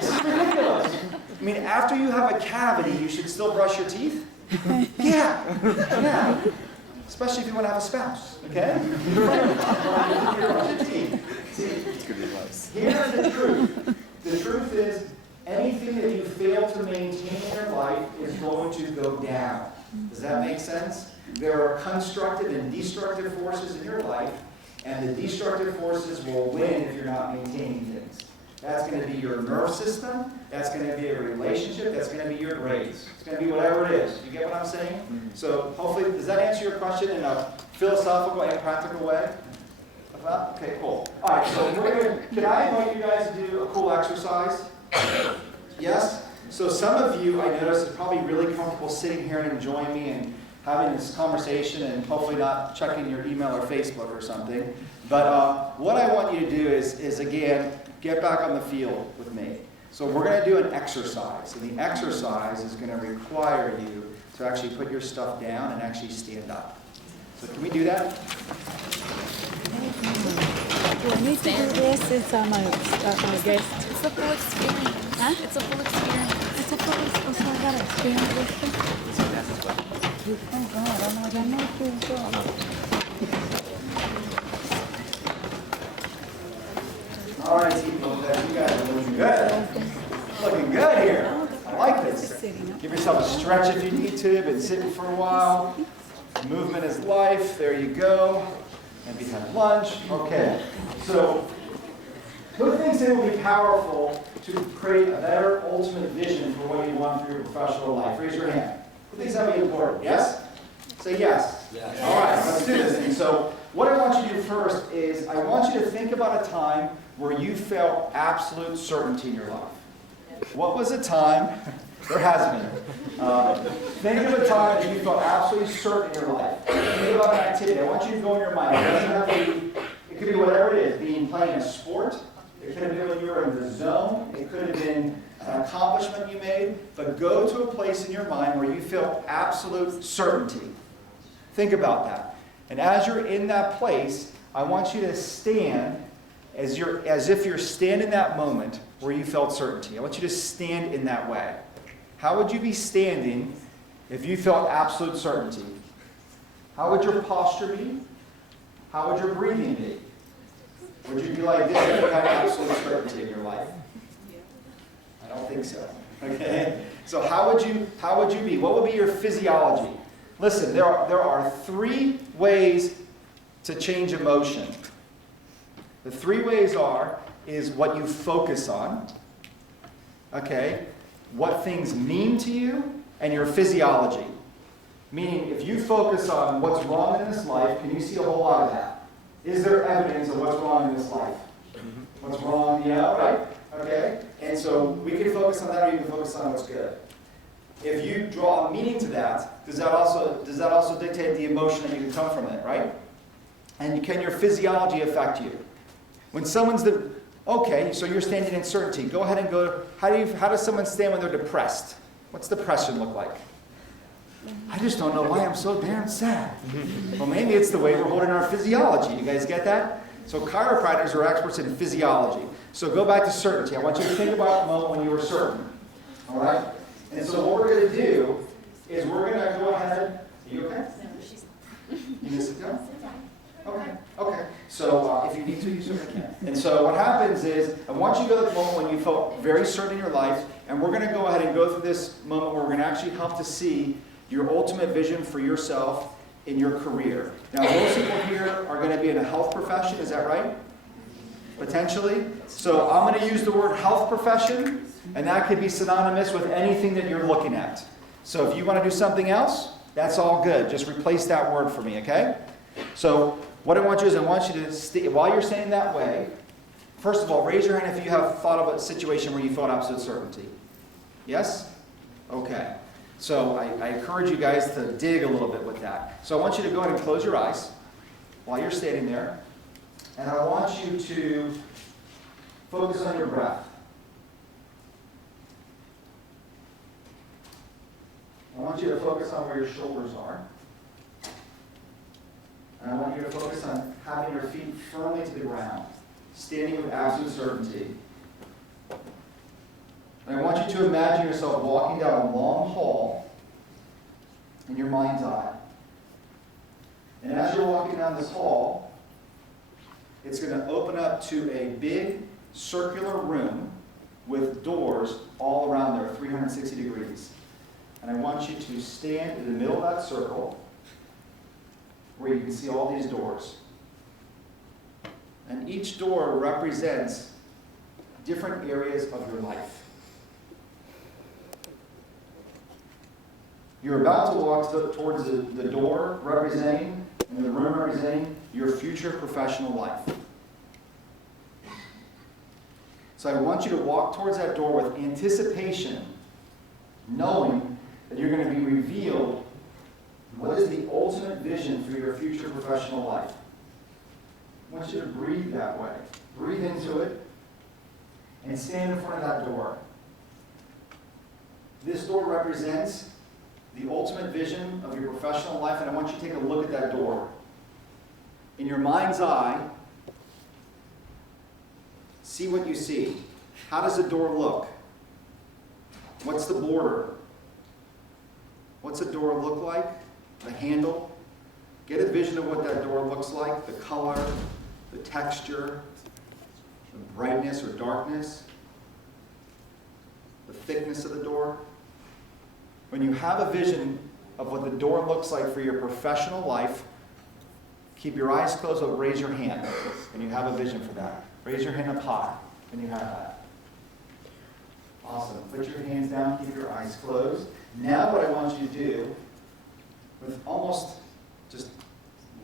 This is ridiculous. I mean, after you have a cavity, you should still brush your teeth? Yeah. Especially if you want to have a spouse, okay? Brush your teeth. See, here's the truth. The truth is, anything that you fail to maintain in your life is going to go down. Does that make sense? There are constructive and destructive forces in your life, and the destructive forces will win if you're not maintaining things. That's going to be your nerve system, that's going to be a relationship, that's going to be your grades. It's going to be whatever it is. You get what I'm saying? So hopefully, does that answer your question in a philosophical and practical way? Okay, cool. All right, so can I invite you guys to do a cool exercise? Yes? So some of you, I notice, are probably really comfortable sitting here and enjoying me and having this conversation and hopefully not checking your email or Facebook or something. But what I want you to do is again, get back on the field with me. So we're going to do an exercise. And the exercise is going to require you to actually put your stuff down and actually stand up. So can we do that? Do I need to do this since I'm a guest? It's a full experience. Huh? It's a full experience. It's a full, so I got to experience this thing? Oh God, I'm not doing so. All right, people, you guys are looking good. Looking good here. I like this. sitting up. Give yourself a stretch if you need to. Been sitting for a while. Movement is life. There you go. Maybe have lunch. Okay. So, who thinks it will be powerful to create a better ultimate vision for what you want for your professional life? Raise your hand. Who thinks that would be important? Yes? Say yes. Yes. All right, let's do this thing. So what I want you to do first is I want you to think about a time where you felt absolute certainty in your life. What was a time? There has been. Think of a time that you felt absolutely certain in your life. Think about an activity. I want you to go in your mind. It doesn't have to be, it could be whatever it is. Playing a sport. It could have been when you were in the zone. It could have been an accomplishment you made. But go to a place in your mind where you feel absolute certainty. Think about that. And as you're in that place, I want you to stand as if you're standing in that moment where you felt certainty. I want you to stand in that way. How would you be standing if you felt absolute certainty? How would your posture be? How would your breathing be? Would you be like this if you had absolute certainty in your life? I don't think so. Okay? So how would you be? What would be your physiology? Listen, there are 3 ways to change emotion. The 3 ways is what you focus on, okay, what things mean to you, and your physiology. Meaning, if you focus on what's wrong in this life, can you see a whole lot of that? Is there evidence of what's wrong in this life? What's wrong, right? Okay? And so we can focus on that, or you can focus on what's good. If you draw a meaning to that, does that also dictate the emotion that you can come from it, right? And can your physiology affect you? When someone's okay, so you're standing in certainty. Go ahead and go. How does someone stand when they're depressed? What's depression look like? I just don't know why I'm so damn sad. Well, maybe it's the way we're holding our physiology. You guys get that? So chiropractors are experts in physiology. So go back to certainty. I want you to think about a moment when you were certain. All right? And so what we're going to do is we're going to go ahead. Are you okay? No, she's not. You need to sit down? Okay. Okay. So if you need to, you certainly can. And so what happens is, I want you to go to the moment when you felt very certain in your life, and we're going to go ahead and go through this moment where we're going to actually help to see your ultimate vision for yourself in your career. Now, most people here are going to be in a health profession, is that right? Potentially. So I'm going to use the word health profession, and that could be synonymous with anything that you're looking at. So if you want to do something else, that's all good. Just replace that word for me, okay? So what I want you to, while you're saying that way, first of all, raise your hand if you have thought of a situation where you felt absolute certainty. Yes? Okay. So I encourage you guys to dig a little bit with that. So I want you to go ahead and close your eyes while you're standing there. And I want you to focus on your breath. I want you to focus on where your shoulders are. And I want you to focus on having your feet firmly to the ground, standing with absolute certainty. And I want you to imagine yourself walking down a long hall in your mind's eye. And as you're walking down this hall, it's going to open up to a big circular room with doors all around there, 360 degrees. And I want you to stand in the middle of that circle where you can see all these doors. And each door represents different areas of your life. You're about to walk towards the door representing, and the room representing, your future professional life. So I want you to walk towards that door with anticipation, knowing that you're going to be revealed what is the ultimate vision for your future professional life. I want you to breathe that way. Breathe into it and stand in front of that door. This door represents the ultimate vision of your professional life, and I want you to take a look at that door. In your mind's eye, see what you see. How does the door look? What's the border? What's the door look like? The handle? Get a vision of what that door looks like, the color, the texture, the brightness or darkness, the thickness of the door. when you have a vision of what the door looks like for your professional life, keep your eyes closed, but raise your hand when you have a vision for that. Raise your hand up high when you have that. Awesome. Put your hands down, keep your eyes closed. Now what I want you to do, with almost just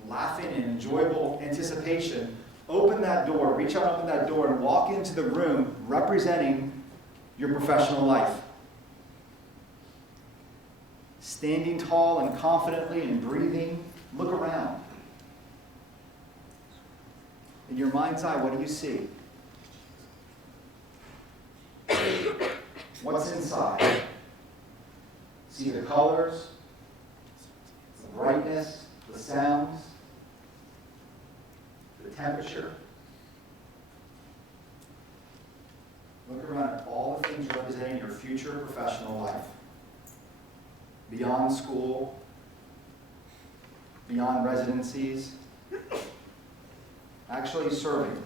laughing and enjoyable anticipation, open that door, reach out, open that door, and walk into the room representing your professional life. Standing tall and confidently and breathing, look around. In your mind's eye, what do you see? What's inside? See the colors, the brightness, the sounds, the temperature. Look around at all the things representing your future professional life. Beyond school, beyond residencies, actually serving,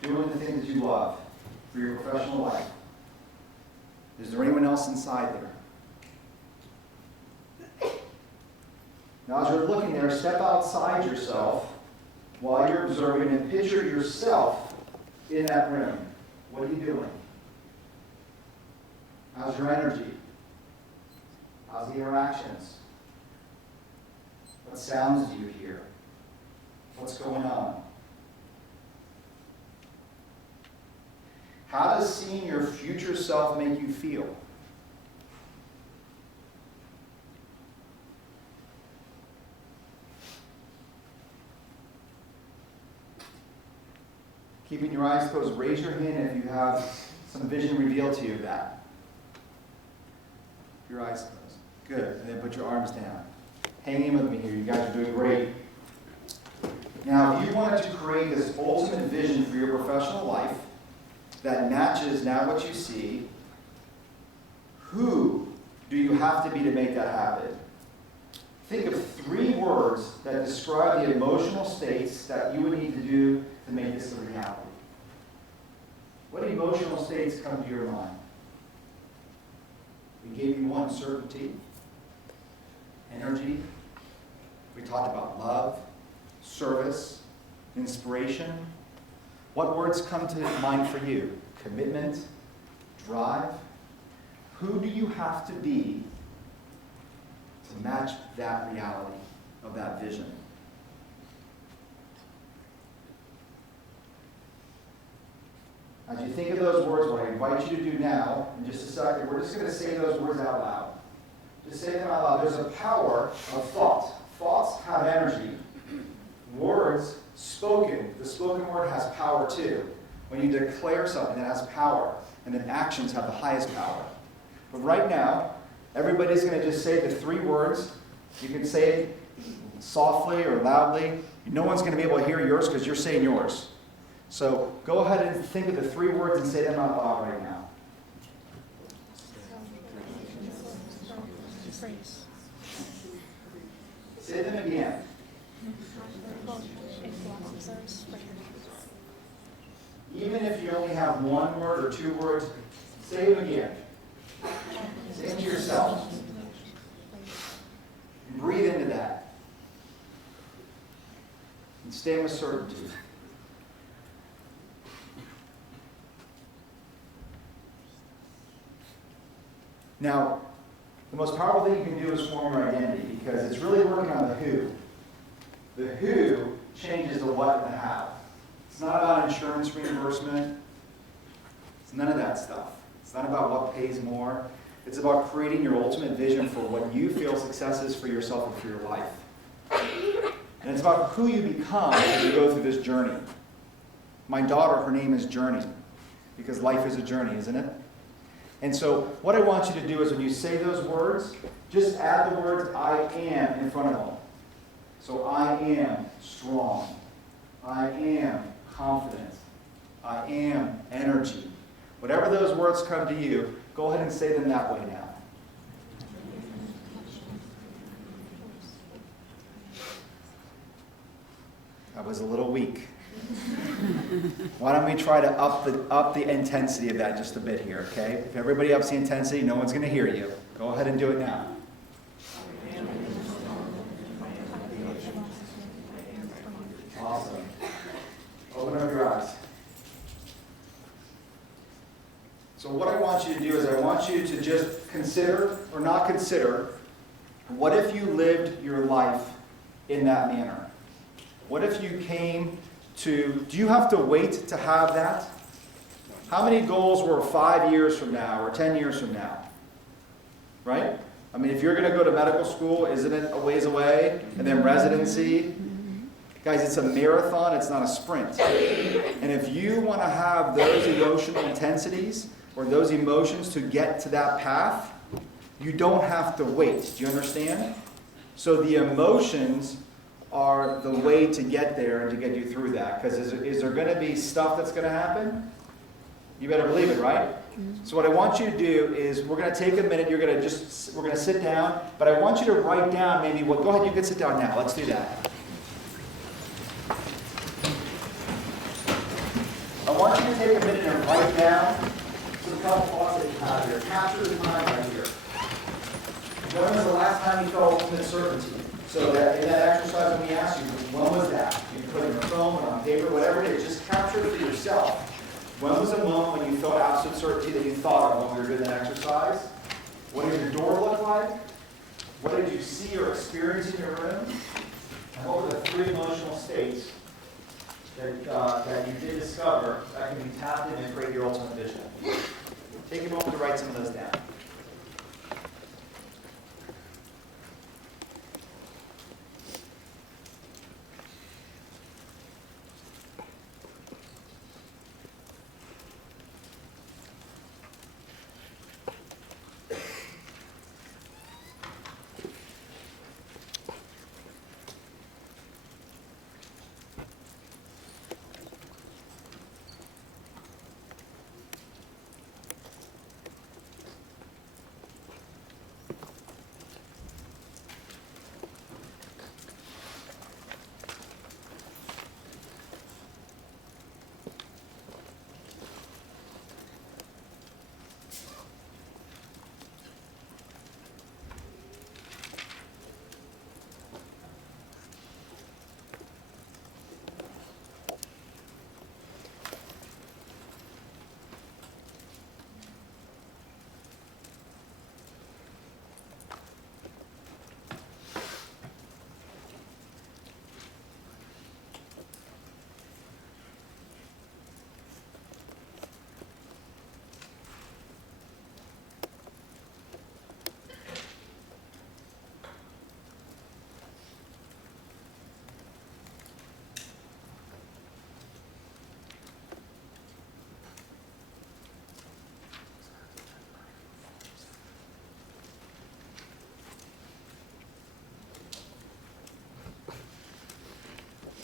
doing the things that you love for your professional life. Is there anyone else inside there? Now, as you're looking there, step outside yourself while you're observing and picture yourself in that room. What are you doing? How's your energy? How's the interactions? What sounds do you hear? What's going on? How does seeing your future self make you feel? Keeping your eyes closed, raise your hand if you have some vision revealed to you of that. Your eyes closed. Good. And then put your arms down. Hang in with me here. You guys are doing great. Now, if you wanted to create this ultimate vision for your professional life that matches now what you see, who do you have to be to make that happen? Think of 3 words that describe the emotional states that you would need to do to make this a reality. What emotional states come to your mind? We gave you one: certainty, energy. We talked about love, service, inspiration. What words come to mind for you? Commitment, drive. Who do you have to be to match that reality of that vision? As you think of those words, what I invite you to do now, in just a second, we're just going to say those words out loud. Just say them out loud. There's a power of thought. Thoughts have energy. Words spoken, the spoken word has power too. When you declare something, that has power. And then actions have the highest power. But right now, everybody's going to just say the 3 words. You can say it softly or loudly. No one's going to be able to hear yours because you're saying yours. So go ahead and think of the 3 words and say them out loud right now. Say them again. Even if you only have 1 word or 2 words, say them again. Say them to yourself. And breathe into that. And stand with certainty. Now, the most powerful thing you can do is form your identity, because it's really working on the who. The who changes the what and the how. It's not about insurance reimbursement. It's none of that stuff. It's not about what pays more. It's about creating your ultimate vision for what you feel success is for yourself and for your life. And it's about who you become as you go through this journey. My daughter, her name is Journey, because life is a journey, isn't it? And so what I want you to do is when you say those words, just add the words I am in front of them. So I am strong. I am confident. I am energy. Whatever those words come to you, go ahead and say them that way now. That was a little weak. Why don't we try to up the intensity of that just a bit here, okay? If everybody ups the intensity, no one's going to hear you. Go ahead and do it now. Awesome. Open up your eyes. So what I want you to do is I want you to just consider, or not consider, what if you lived your life in that manner? What if you came to, do you have to wait to have that? How many goals were 5 years from now or 10 years from now? Right? I mean, if you're going to go to medical school, isn't it a ways away? And then residency? Guys, it's a marathon, it's not a sprint. And if you want to have those emotional intensities or those emotions to get to that path, you don't have to wait. Do you understand? So the emotions are the way to get there and to get you through that. Because is there going to be stuff that's going to happen? You better believe it, right? So what I want you to do is we're going to take a minute. We're going to sit down. But I want you to write down maybe what. Go ahead, you can sit down now. Let's do that. I want you to take a minute and write down some couple thoughts that you have here. Capture the time right here. When was the last time you felt ultimate certainty? So that in that exercise when we asked you, when was that? You put it in your phone or on paper, whatever it is, just capture it for yourself. When was a moment when you felt absolute certainty that you thought of when we were doing that exercise? What did your door look like? What did you see or experience in your room? And what were the 3 emotional states that you did discover that can be tapped in and create your ultimate vision? Take a moment to write some of those down.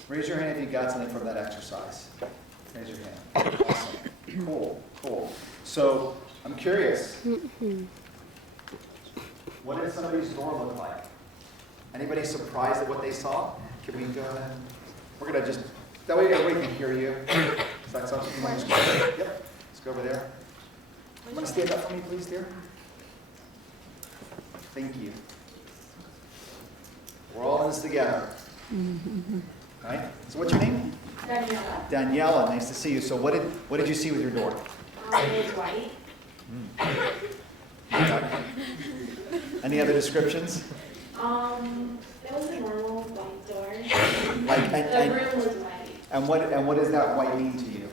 Raise your hand if you got something from that exercise. Raise your hand. Awesome. Cool, cool. So, I'm curious. What did somebody's door look like? Anybody surprised at what they saw? Can we go ahead? We're going to just, that way everybody can hear you. Is that something you want to just go? Yep. Let's go over there. You want to stand up for me, please, dear? Thank you. We're all in this together. Right? So what's your name? Daniela. Daniela, nice to see you. So what did you see with your door? It's white. Any other descriptions? It was a normal white door. The room was white. And what does that white mean to you?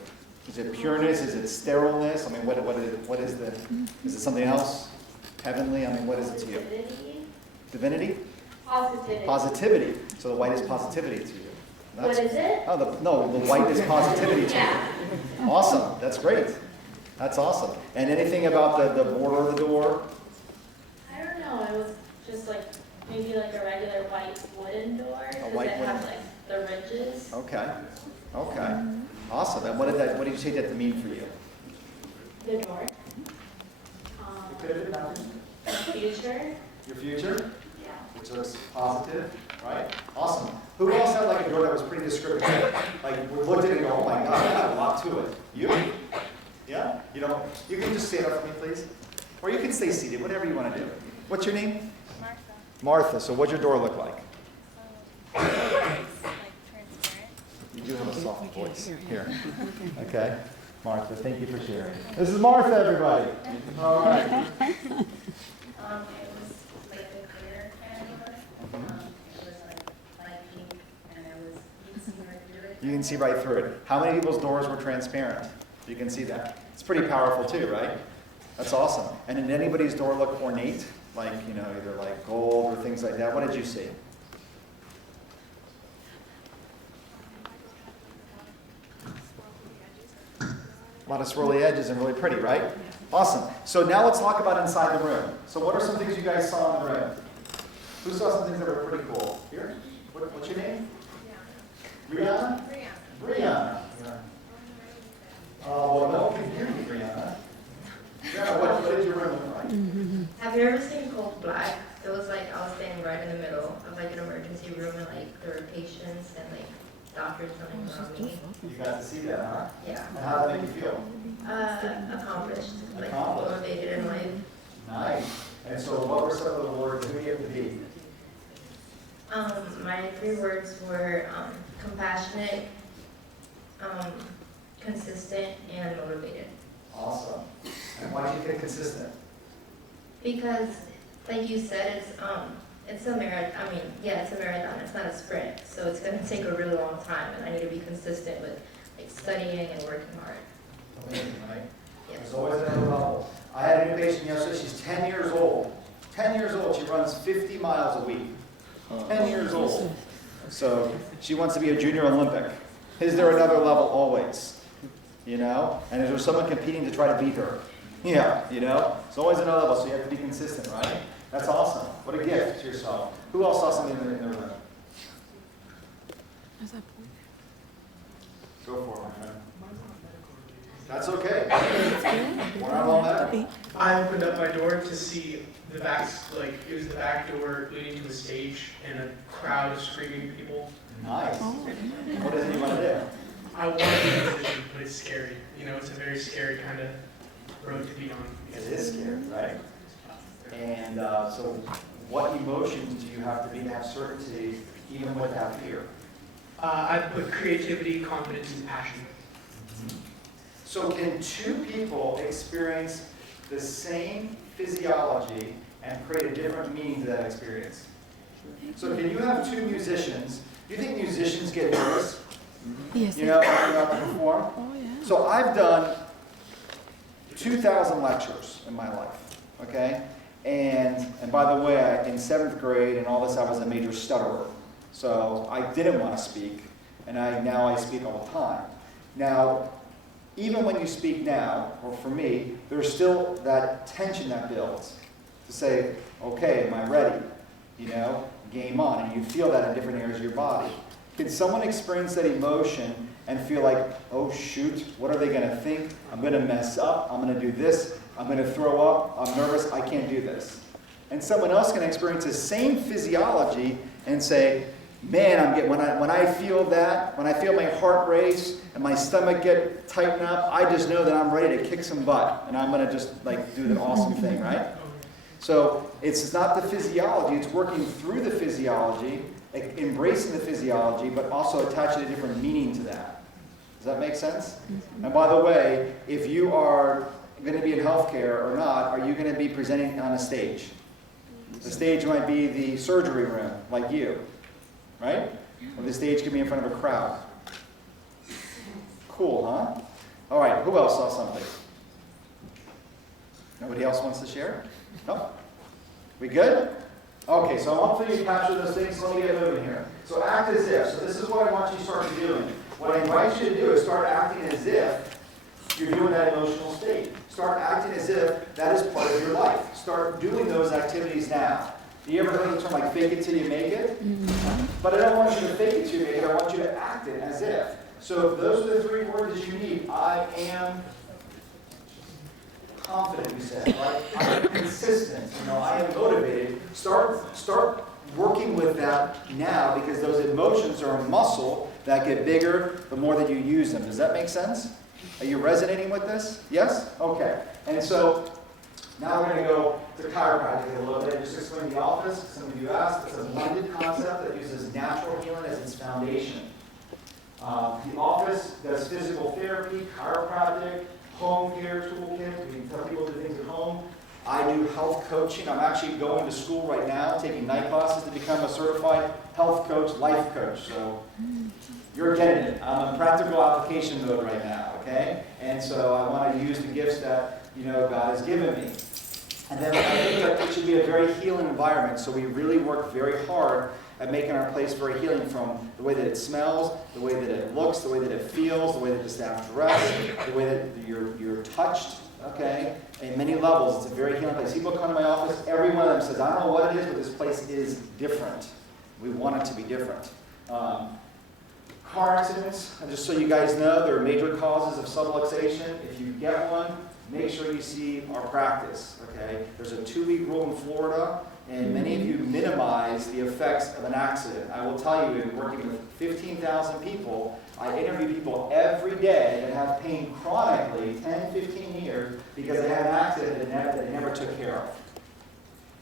Is it pureness? Is it sterileness? I mean, what is it something else? Heavenly? I mean, what is it to you? Divinity? Positivity. Positivity. So the white is positivity to you. What is it? Oh, the white is positivity to Yeah. you. Awesome. That's great. That's awesome. And anything about the border of the door? I don't know. It was just like maybe like a regular white wooden door. Does white it have wooden- like the ridges? Okay. Okay. Awesome. And what did you take that to mean for you? The door. It could have been nothing. Future. Your future, Yeah. which looks positive, right? Awesome. Who else had like a door that was pretty descriptive? Like we looked at it and go, oh my God, that had a lot to it. You? Yeah? You can just stand up for me, please. Or you can stay seated, whatever you want to do. What's your name? Martha. Martha. So what's your door look like? Like transparent. You do have a soft voice. Here. Okay. Martha, thank you for sharing. This is Martha, everybody. All right. It was like a clear kind of door. It was like light pink, and you can see right through it. You can see right through it. How many people's doors were transparent? You can see that. It's pretty powerful too, right? That's awesome. And did anybody's door look ornate? Like, either like gold or things like that? What did you see? A lot of swirly edges and really pretty, right? Awesome. So now let's talk about inside the room. So what are some things you guys saw in the room? Who saw some things that were pretty cool? Here? What's your name? Brianna? Brianna. Oh, well, no one can hear you, Brianna. Yeah, what did your room look like? Have you ever seen Cold Black? It was like I was standing right in the middle of like an emergency room and like there were patients and like doctors running around me. You got to see that, huh? Yeah. And how did it make you feel? Accomplished, like Accomplished. motivated in life. Nice. And so what were some of the words who you have to be? My 3 words were compassionate, consistent, and motivated. Awesome. And why did you get consistent? Because, like you said, it's a marathon. I mean, yeah, it's a marathon. It's not a sprint, so it's going to take a really long time, and I need to be consistent with like studying and working hard. Amazing, right? Yes. There's always another level. I had a new patient yesterday. She's 10 years old. 10 years old. She runs 50 miles a week. 10 years old. So she wants to be a junior Olympic. Is there another level? Always. And is there someone competing to try to beat her? Yeah, It's always another level, so you have to be consistent, right? That's awesome. What a gift to yourself. Who else saw something in the room? Go for it, my friend. That's okay. We're not all medical. I opened up my door to see the back, it was the back door leading to a stage and a crowd of screaming people. Nice. What does he want to do? I want to be in a position, but it's scary. It's a very scary kind of road to be on. It is scary, right? And so what emotions do you have to be to have certainty even with that fear? I put creativity, confidence, and passion. So can 2 people experience the same physiology and create a different meaning to that experience? So can you have 2 musicians? Do you think musicians get nervous? Yes. When you're about to perform? Oh, yeah. So I've done 2,000 lectures in my life, okay? And by the way, in 7th grade and all this, I was a major stutterer. So I didn't want to speak, and now I speak all the time. Now, even when you speak now, or for me, there's still that tension that builds to say, okay, am I ready? Game on. And you feel that in different areas of your body. Can someone experience that emotion and feel like, oh shoot, what are they going to think? I'm going to mess up. I'm going to do this. I'm going to throw up. I'm nervous. I can't do this. And someone else can experience the same physiology and say, man, when I feel that, when I feel my heart race and my stomach get tightened up, I just know that I'm ready to kick some butt and I'm going to just do the awesome thing, right? So it's not the physiology, it's working through the physiology, embracing the physiology, but also attaching a different meaning to that. Does that make sense? And by the way, if you are going to be in healthcare or not, are you going to be presenting on a stage? The stage might be the surgery room, like you, right? Or the stage could be in front of a crowd. Cool, huh? All right, who else saw something? Nobody else wants to share? No? We good? Okay, so hopefully you capture those things. Let me get moving here. So act as if. So this is what I want you to start doing. What I invite you to do is start acting as if you're doing that emotional state. Start acting as if that is part of your life. Start doing those activities now. Do you ever heard the term like fake it till you make it? But I don't want you to fake it till you make it. I want you to act it as if. So if those are the 3 words that you need, I am confident, you said, right? I am consistent. I am motivated. Start working with that now because those emotions are a muscle that get bigger the more that you use them. Does that make sense? Are you resonating with this? Yes? Okay. And so Now we're going to go to chiropractic a little bit. Just explain the office. Some of you asked. It's a blended concept that uses natural healing as its foundation. The office does physical therapy, chiropractic, home care toolkit. We can tell people to do things at home. I do health coaching. I'm actually going to school right now, taking night classes to become a certified health coach, life coach. So you're getting it. I'm in practical application mode right now, okay? And so I want to use the gifts that God has given me. And then I think that it should be a very healing environment. So we really work very hard at making our place very healing, from the way that it smells, the way that it looks, the way that it feels, the way that the staff dress, the way that you're touched, okay? In many levels, it's a very healing place. People come to my office, every one of them says, I don't know what it is, but this place is different. We want it to be different. Car accidents, and just so you guys know, there are major causes of subluxation. If you get one, make sure you see our practice, okay? There's a 2-week rule in Florida, and many of you minimize the effects of an accident. I will tell you, in working with 15,000 people, I interview people every day that have pain chronically, 10, 15 years, because they had an accident that they never took care of.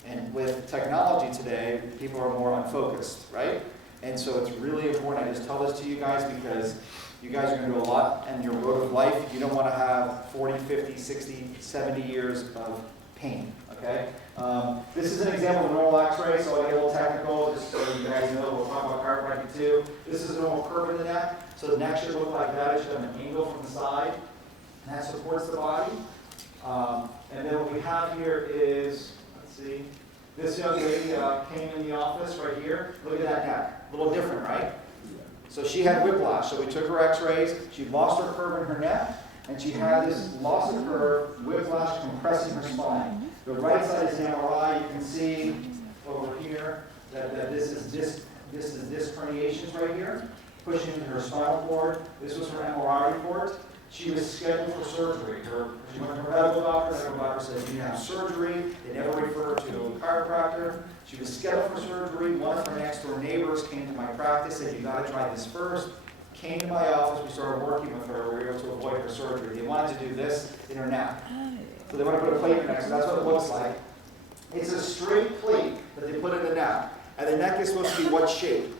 And with technology today, people are more unfocused, right? And so it's really important. I just tell this to you guys because you guys are going to do a lot in your road of life. You don't want to have 40, 50, 60, 70 years of pain, okay? This is an example of a normal x-ray, so I'll get a little technical just so you guys know. We'll talk about chiropractic too. This is a normal curve in the neck. So the neck should look like that. It should have an angle from the side. And that supports the body. And then what we have here is, let's see, this young lady came in the office right here. Look at that neck. A little different, right? So she had whiplash. So we took her x-rays. She lost her curve in her neck. And she had this loss of curve, whiplash compressing her spine. The right side is an MRI. You can see over here that this is disc herniations right here, pushing into her spinal cord. This was her MRI report. She was scheduled for surgery. She went to her medical doctor. The medical doctor said, you have surgery. They never referred to a chiropractor. She was scheduled for surgery. One of her next door neighbors came to my practice, said, you got to try this first. Came to my office. We started working with her. We were able to avoid her surgery. They wanted to do this in her neck. So they want to put a plate in her neck. So that's what it looks like. It's a straight plate that they put in the neck. And the neck is supposed to be what shape?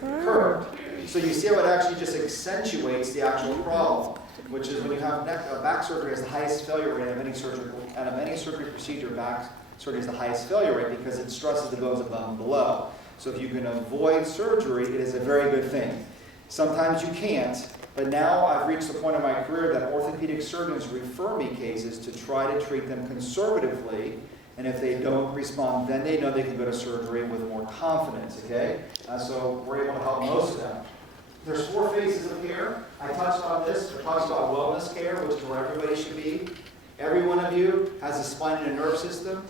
Curved. So you see how it actually just accentuates the actual problem, which is when you have back surgery has the highest failure rate of any surgery procedure. Back surgery is the highest failure rate because it stresses the bones above and below. So if you can avoid surgery, it is a very good thing. Sometimes you can't, but now I've reached the point in my career that orthopedic surgeons refer me cases to try to treat them conservatively, and if they don't respond, then they know they can go to surgery with more confidence, okay? So we're able to help most of them. There's 4 phases of care. I touched on this. I talked about wellness care, which is where everybody should be. Every one of you has a spine and a nerve system.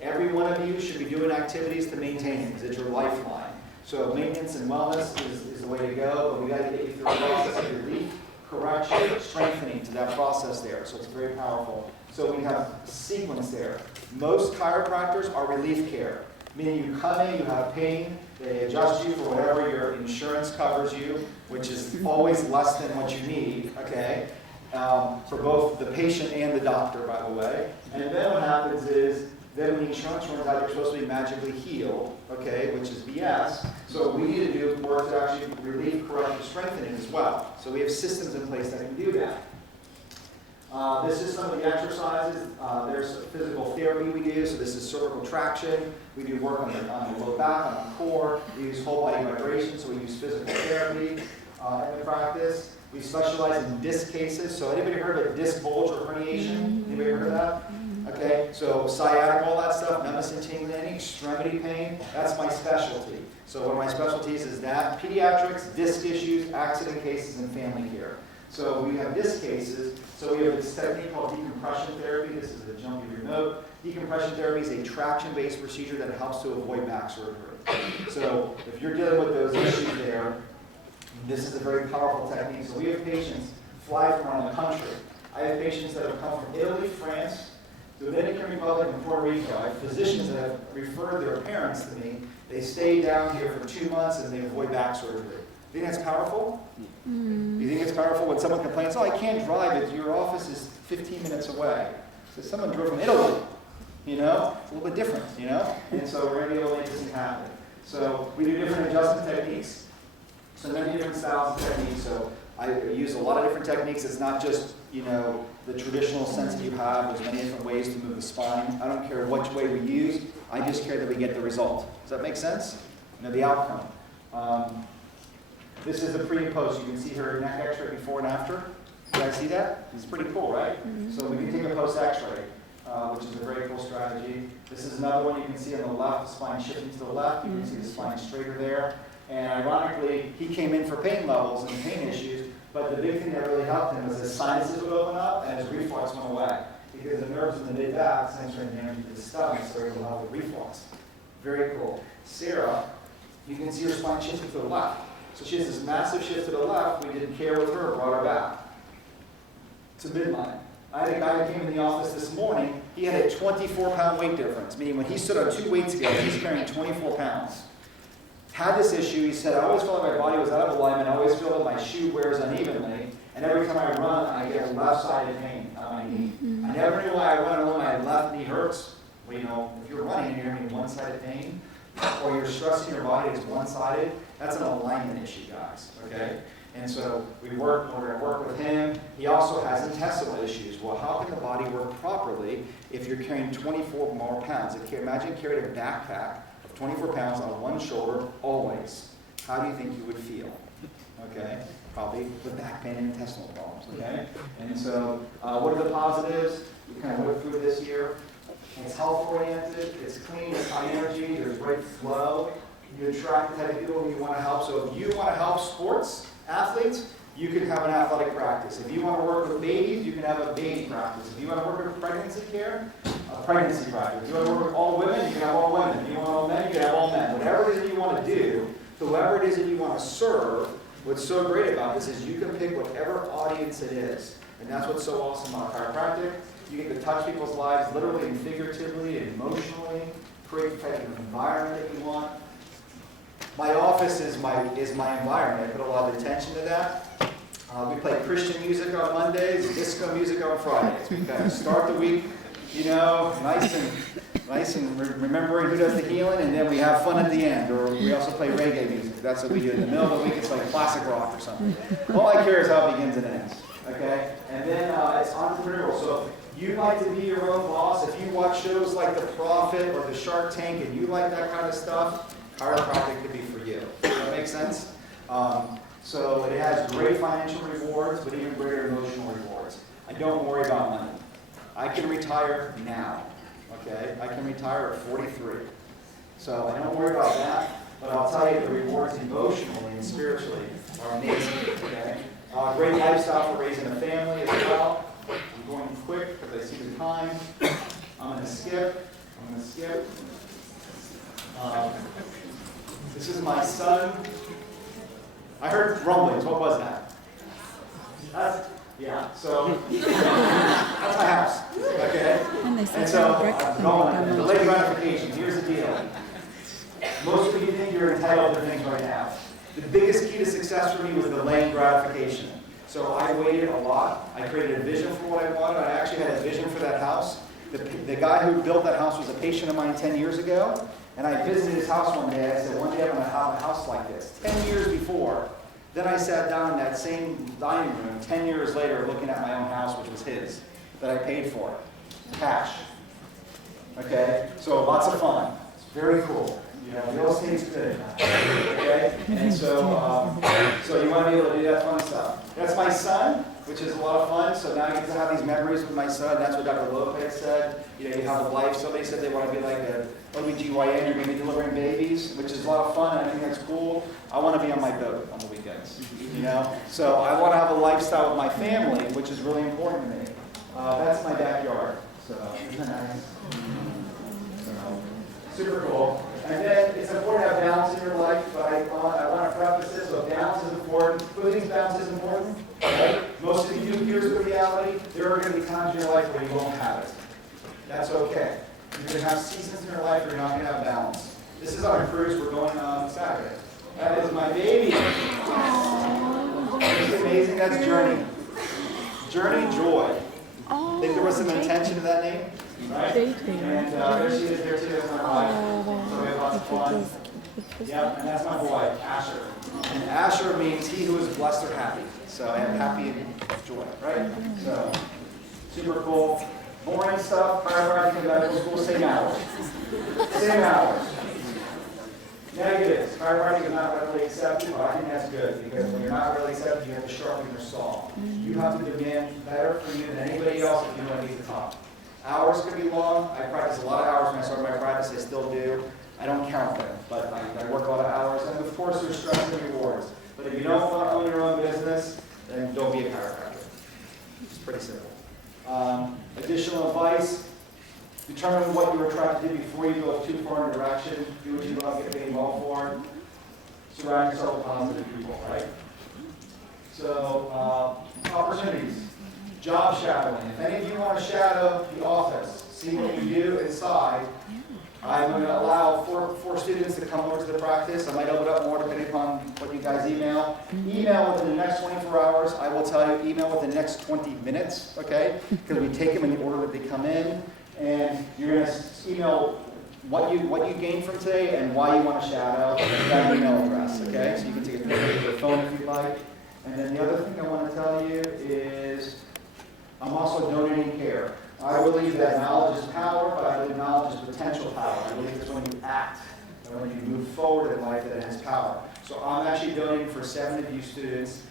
Every one of you should be doing activities to maintain it, because it's your lifeline. So maintenance and wellness is the way to go, but we got to get you through a process of relief, correction, strengthening to that process there. So it's very powerful. So we have a sequence there. Most chiropractors are relief care, meaning you come in, you have pain, they adjust you for whatever your insurance covers you, which is always less than what you need, okay? For both the patient and the doctor, by the way. And then what happens is, then when the insurance runs out, you're supposed to be magically healed, okay, which is BS. So what we need to do is work to actually relieve, correct, strengthening as well. So we have systems in place that can do that. This is some of the exercises. There's physical therapy we do. So this is cervical traction. We do work on the low back, on the core. We use whole body vibration, so we use physical therapy in the practice. We specialize in disc cases. So anybody heard of a disc bulge or herniation? Anybody heard of that? Okay, so sciatic, all that stuff, numbness and tingling, any extremity pain, that's my specialty. So one of my specialties is that, pediatrics, disc issues, accident cases, and family care. So we have disc cases, so we have this technique called decompression therapy. This is a jumpy remote. Decompression therapy is a traction-based procedure that helps to avoid back surgery. So if you're dealing with those issues there, this is a very powerful technique. So we have patients fly from around the country. I have patients that have come from Italy, France, Dominican Republic, and Puerto Rico. I have physicians that have referred their parents to me. They stay down here for 2 months and they avoid back surgery. Do you think that's powerful? Do you think it's powerful when someone complains, oh, I can't drive, your office is 15 minutes away. So someone drove from Italy you know? It's a little bit different, you know? And so we're going to be able to make this thing happen. So we do different adjustment techniques. So many different styles of techniques. So I use a lot of different techniques. It's not just, you know, the traditional sense that you have. There's many different ways to move the spine. I don't care which way we use. I just care that we get the result. Does that make sense? You know, the outcome. This is the pre and post. You can see her neck x-ray before and after. You guys see that? It's pretty cool, right? So we can take a post x-ray, which is a very cool strategy. This is another one you can see on the left, the spine shifting to the left. You can see the spine straighter there. And ironically, he came in for pain levels and pain issues, but the big thing that really helped him was his sinuses would open up and his reflux went away. Because the nerves in the mid-back, sensory damage to the stomach, started to allow the reflux. Very cool. Sarah, you can see her spine shifting to the left. So she has this massive shift to the left. We did care with her, brought her back to midline. I had a guy who came in the office this morning. He had a 24-pound weight difference, meaning when he stood on 2 weights together, he's carrying 24 pounds. Had this issue. He said, I always felt like my body was out of alignment. I always feel that my shoe wears unevenly. And every time I run, I get left-sided pain on my knee. I never knew why I run and my left knee hurts. Well, you know, if you're running and you're having one-sided pain, or you're stressing your body is one-sided, that's an alignment issue, guys, okay? And so we're going to work with him. He also has intestinal issues. Well, how can the body work properly if you're carrying 24 more pounds? Imagine carrying a backpack of 24 pounds on one shoulder always. How do you think you would feel? Okay? Probably with back pain and intestinal problems, okay? And so what are the positives? We kind of went through this here. It's health-oriented, it's clean, it's high energy, there's great flow. You attract the type of people you want to help. So if you want to help sports athletes, you can have an athletic practice. If you want to work with babies, you can have a baby practice. If you want to work with pregnancy care, a pregnancy practice. If you want to work with all women, you can have all women. If you want all men, you can have all men. Whatever it is that you want to do, whoever it is that you want to serve, what's so great about this is you can pick whatever audience it is. And that's what's so awesome about chiropractic. You get to touch people's lives literally and figuratively and emotionally, create the type of environment that you want. My office is my environment. I put a lot of attention to that. We play Christian music on Mondays, disco music on Fridays. We kind of start the week, you know, nice and remembering who does the healing, and then we have fun at the end. Or we also play reggae music. That's what we do. In the middle of the week, it's like classic rock or something. All I care is how it begins and ends. Okay? And then it's entrepreneurial. So if you like to be your own boss, if you watch shows like The Prophet or The Shark Tank and you like that kind of stuff, chiropractic could be for you. Does that make sense? So it has great financial rewards, but even greater emotional rewards. I don't worry about money. I can retire now. Okay? I can retire at 43. So I don't worry about that, but I'll tell you the rewards emotionally and spiritually are amazing. Okay? Great lifestyle for raising a family as well. I'm going quick because I see the time. I'm going to skip. This is my son. I heard rumblings. What was that? Yeah, so that's my house. Okay? And so I'm going, delayed gratification. Here's the deal. Most of you think you're entitled to things right now. The biggest key to success for me was delaying gratification. So I waited a lot. I created a vision for what I wanted. I actually had a vision for that house. The guy who built that house was a patient of mine 10 years ago. And I visited his house one day. I said, one day I'm going to have a house like this. 10 years before. Then I sat down in that same dining room 10 years later looking at my own house, which was his, that I paid for. Cash. Okay? So lots of fun. It's very cool. You know, real estate's good. Okay? And so, so you want to be able to do that fun stuff. That's my son, which is a lot of fun. So now I get to have these memories with my son. That's what Dr. Lopez said. You know, you have a life. Somebody said they want to be like a OBGYN. You're going to be delivering babies, which is a lot of fun, and I think that's cool. I want to be on my boat on the weekends. You know? So I want to have a lifestyle with my family, which is really important to me. That's my backyard. So, super cool. And then it's important to have balance in your life, but I want to preface this. So balance is important. Who thinks balance is important? Right? Most of you do. Here's the reality. There are going to be times in your life where you won't have it. That's okay. You're going to have seasons in your life where you're not going to have balance. This is our cruise we're going on Saturday. That is my baby. Isn't it amazing? That's Journey. Journey, joy. Oh, Think there was some intention to that name? Right? Dating. And there she is there too, that's my wife. So we have lots of fun. Yep, and that's my boy, Asher. And Asher means he who is blessed or happy. So I am happy and joy, right? So, super cool. Boring stuff, chiropractic and medical school, same hours. Same hours. Negatives, chiropractic is not readily accepted, but I think that's good, because when you're not readily accepted, you have to sharpen your saw. You have to demand better for you than anybody else if you want to be the top. Hours can be long. I practice a lot of hours when I started my practice, I still do. I don't count them, but I work a lot of hours, and of course there's stress and rewards. But if you don't want to own your own business, then don't be a chiropractor. It's pretty simple. Additional advice, determine what you were trying to do before you go too far in a direction. Do what you love, get paid well for. Surround yourself with positive people, right? So, opportunities. Job shadowing. If any of you want to shadow the office, see what we do inside, I'm going to allow four students to come over to the practice. I might open up more depending upon what you guys email. Email within the next 24 hours. I will tell you, email within the next 20 minutes, okay? Because we take them in the order that they come in. And you're going to email what you gained from today and why you want to shadow that email address, okay? So you can take a picture of your phone if you'd like. And then the other thing I want to tell you is I'm also donating care. I believe that knowledge is power, but I believe knowledge is potential power. I believe it's when you act and when you move forward in life that it has power. So I'm actually donating for 7 of you students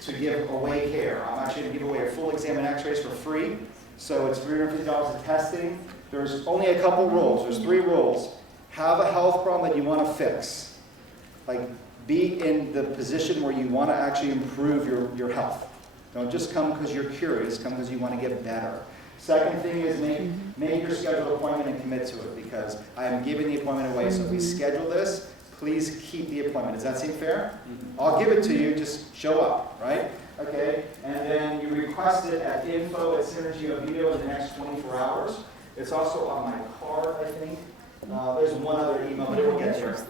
to give away care. I'm actually going to give away a full exam and x-rays for free. So it's $350 of testing. There's only a couple rules. There's 3 rules. Have a health problem that you want to fix. Like, be in the position where you want to actually improve your health. Don't just come because you're curious. Come because you want to get better. Second thing is make your scheduled appointment and commit to it, because I am giving the appointment away. So if we schedule this, please keep the appointment. Does that seem fair? I'll give it to you. Just show up, right? Okay, and then you request it at info@synergyoviedo in the next 24 hours. It's also on my card, I think. There's one other email, but it will get there.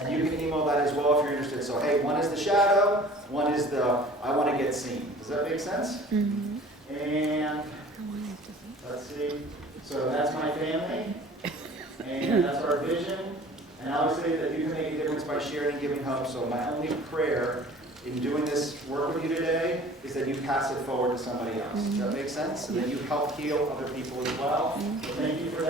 And you can email that as well if you're interested. So, hey, one is the shadow, one is the I want to get seen. Does that make sense? And let's see. So that's my family, and that's our vision. And I would say that you can make a difference by sharing and giving hope. So my only prayer in doing this work with you today is that you pass it forward to somebody else. Does that make sense? So that you help heal other people as well. So thank you for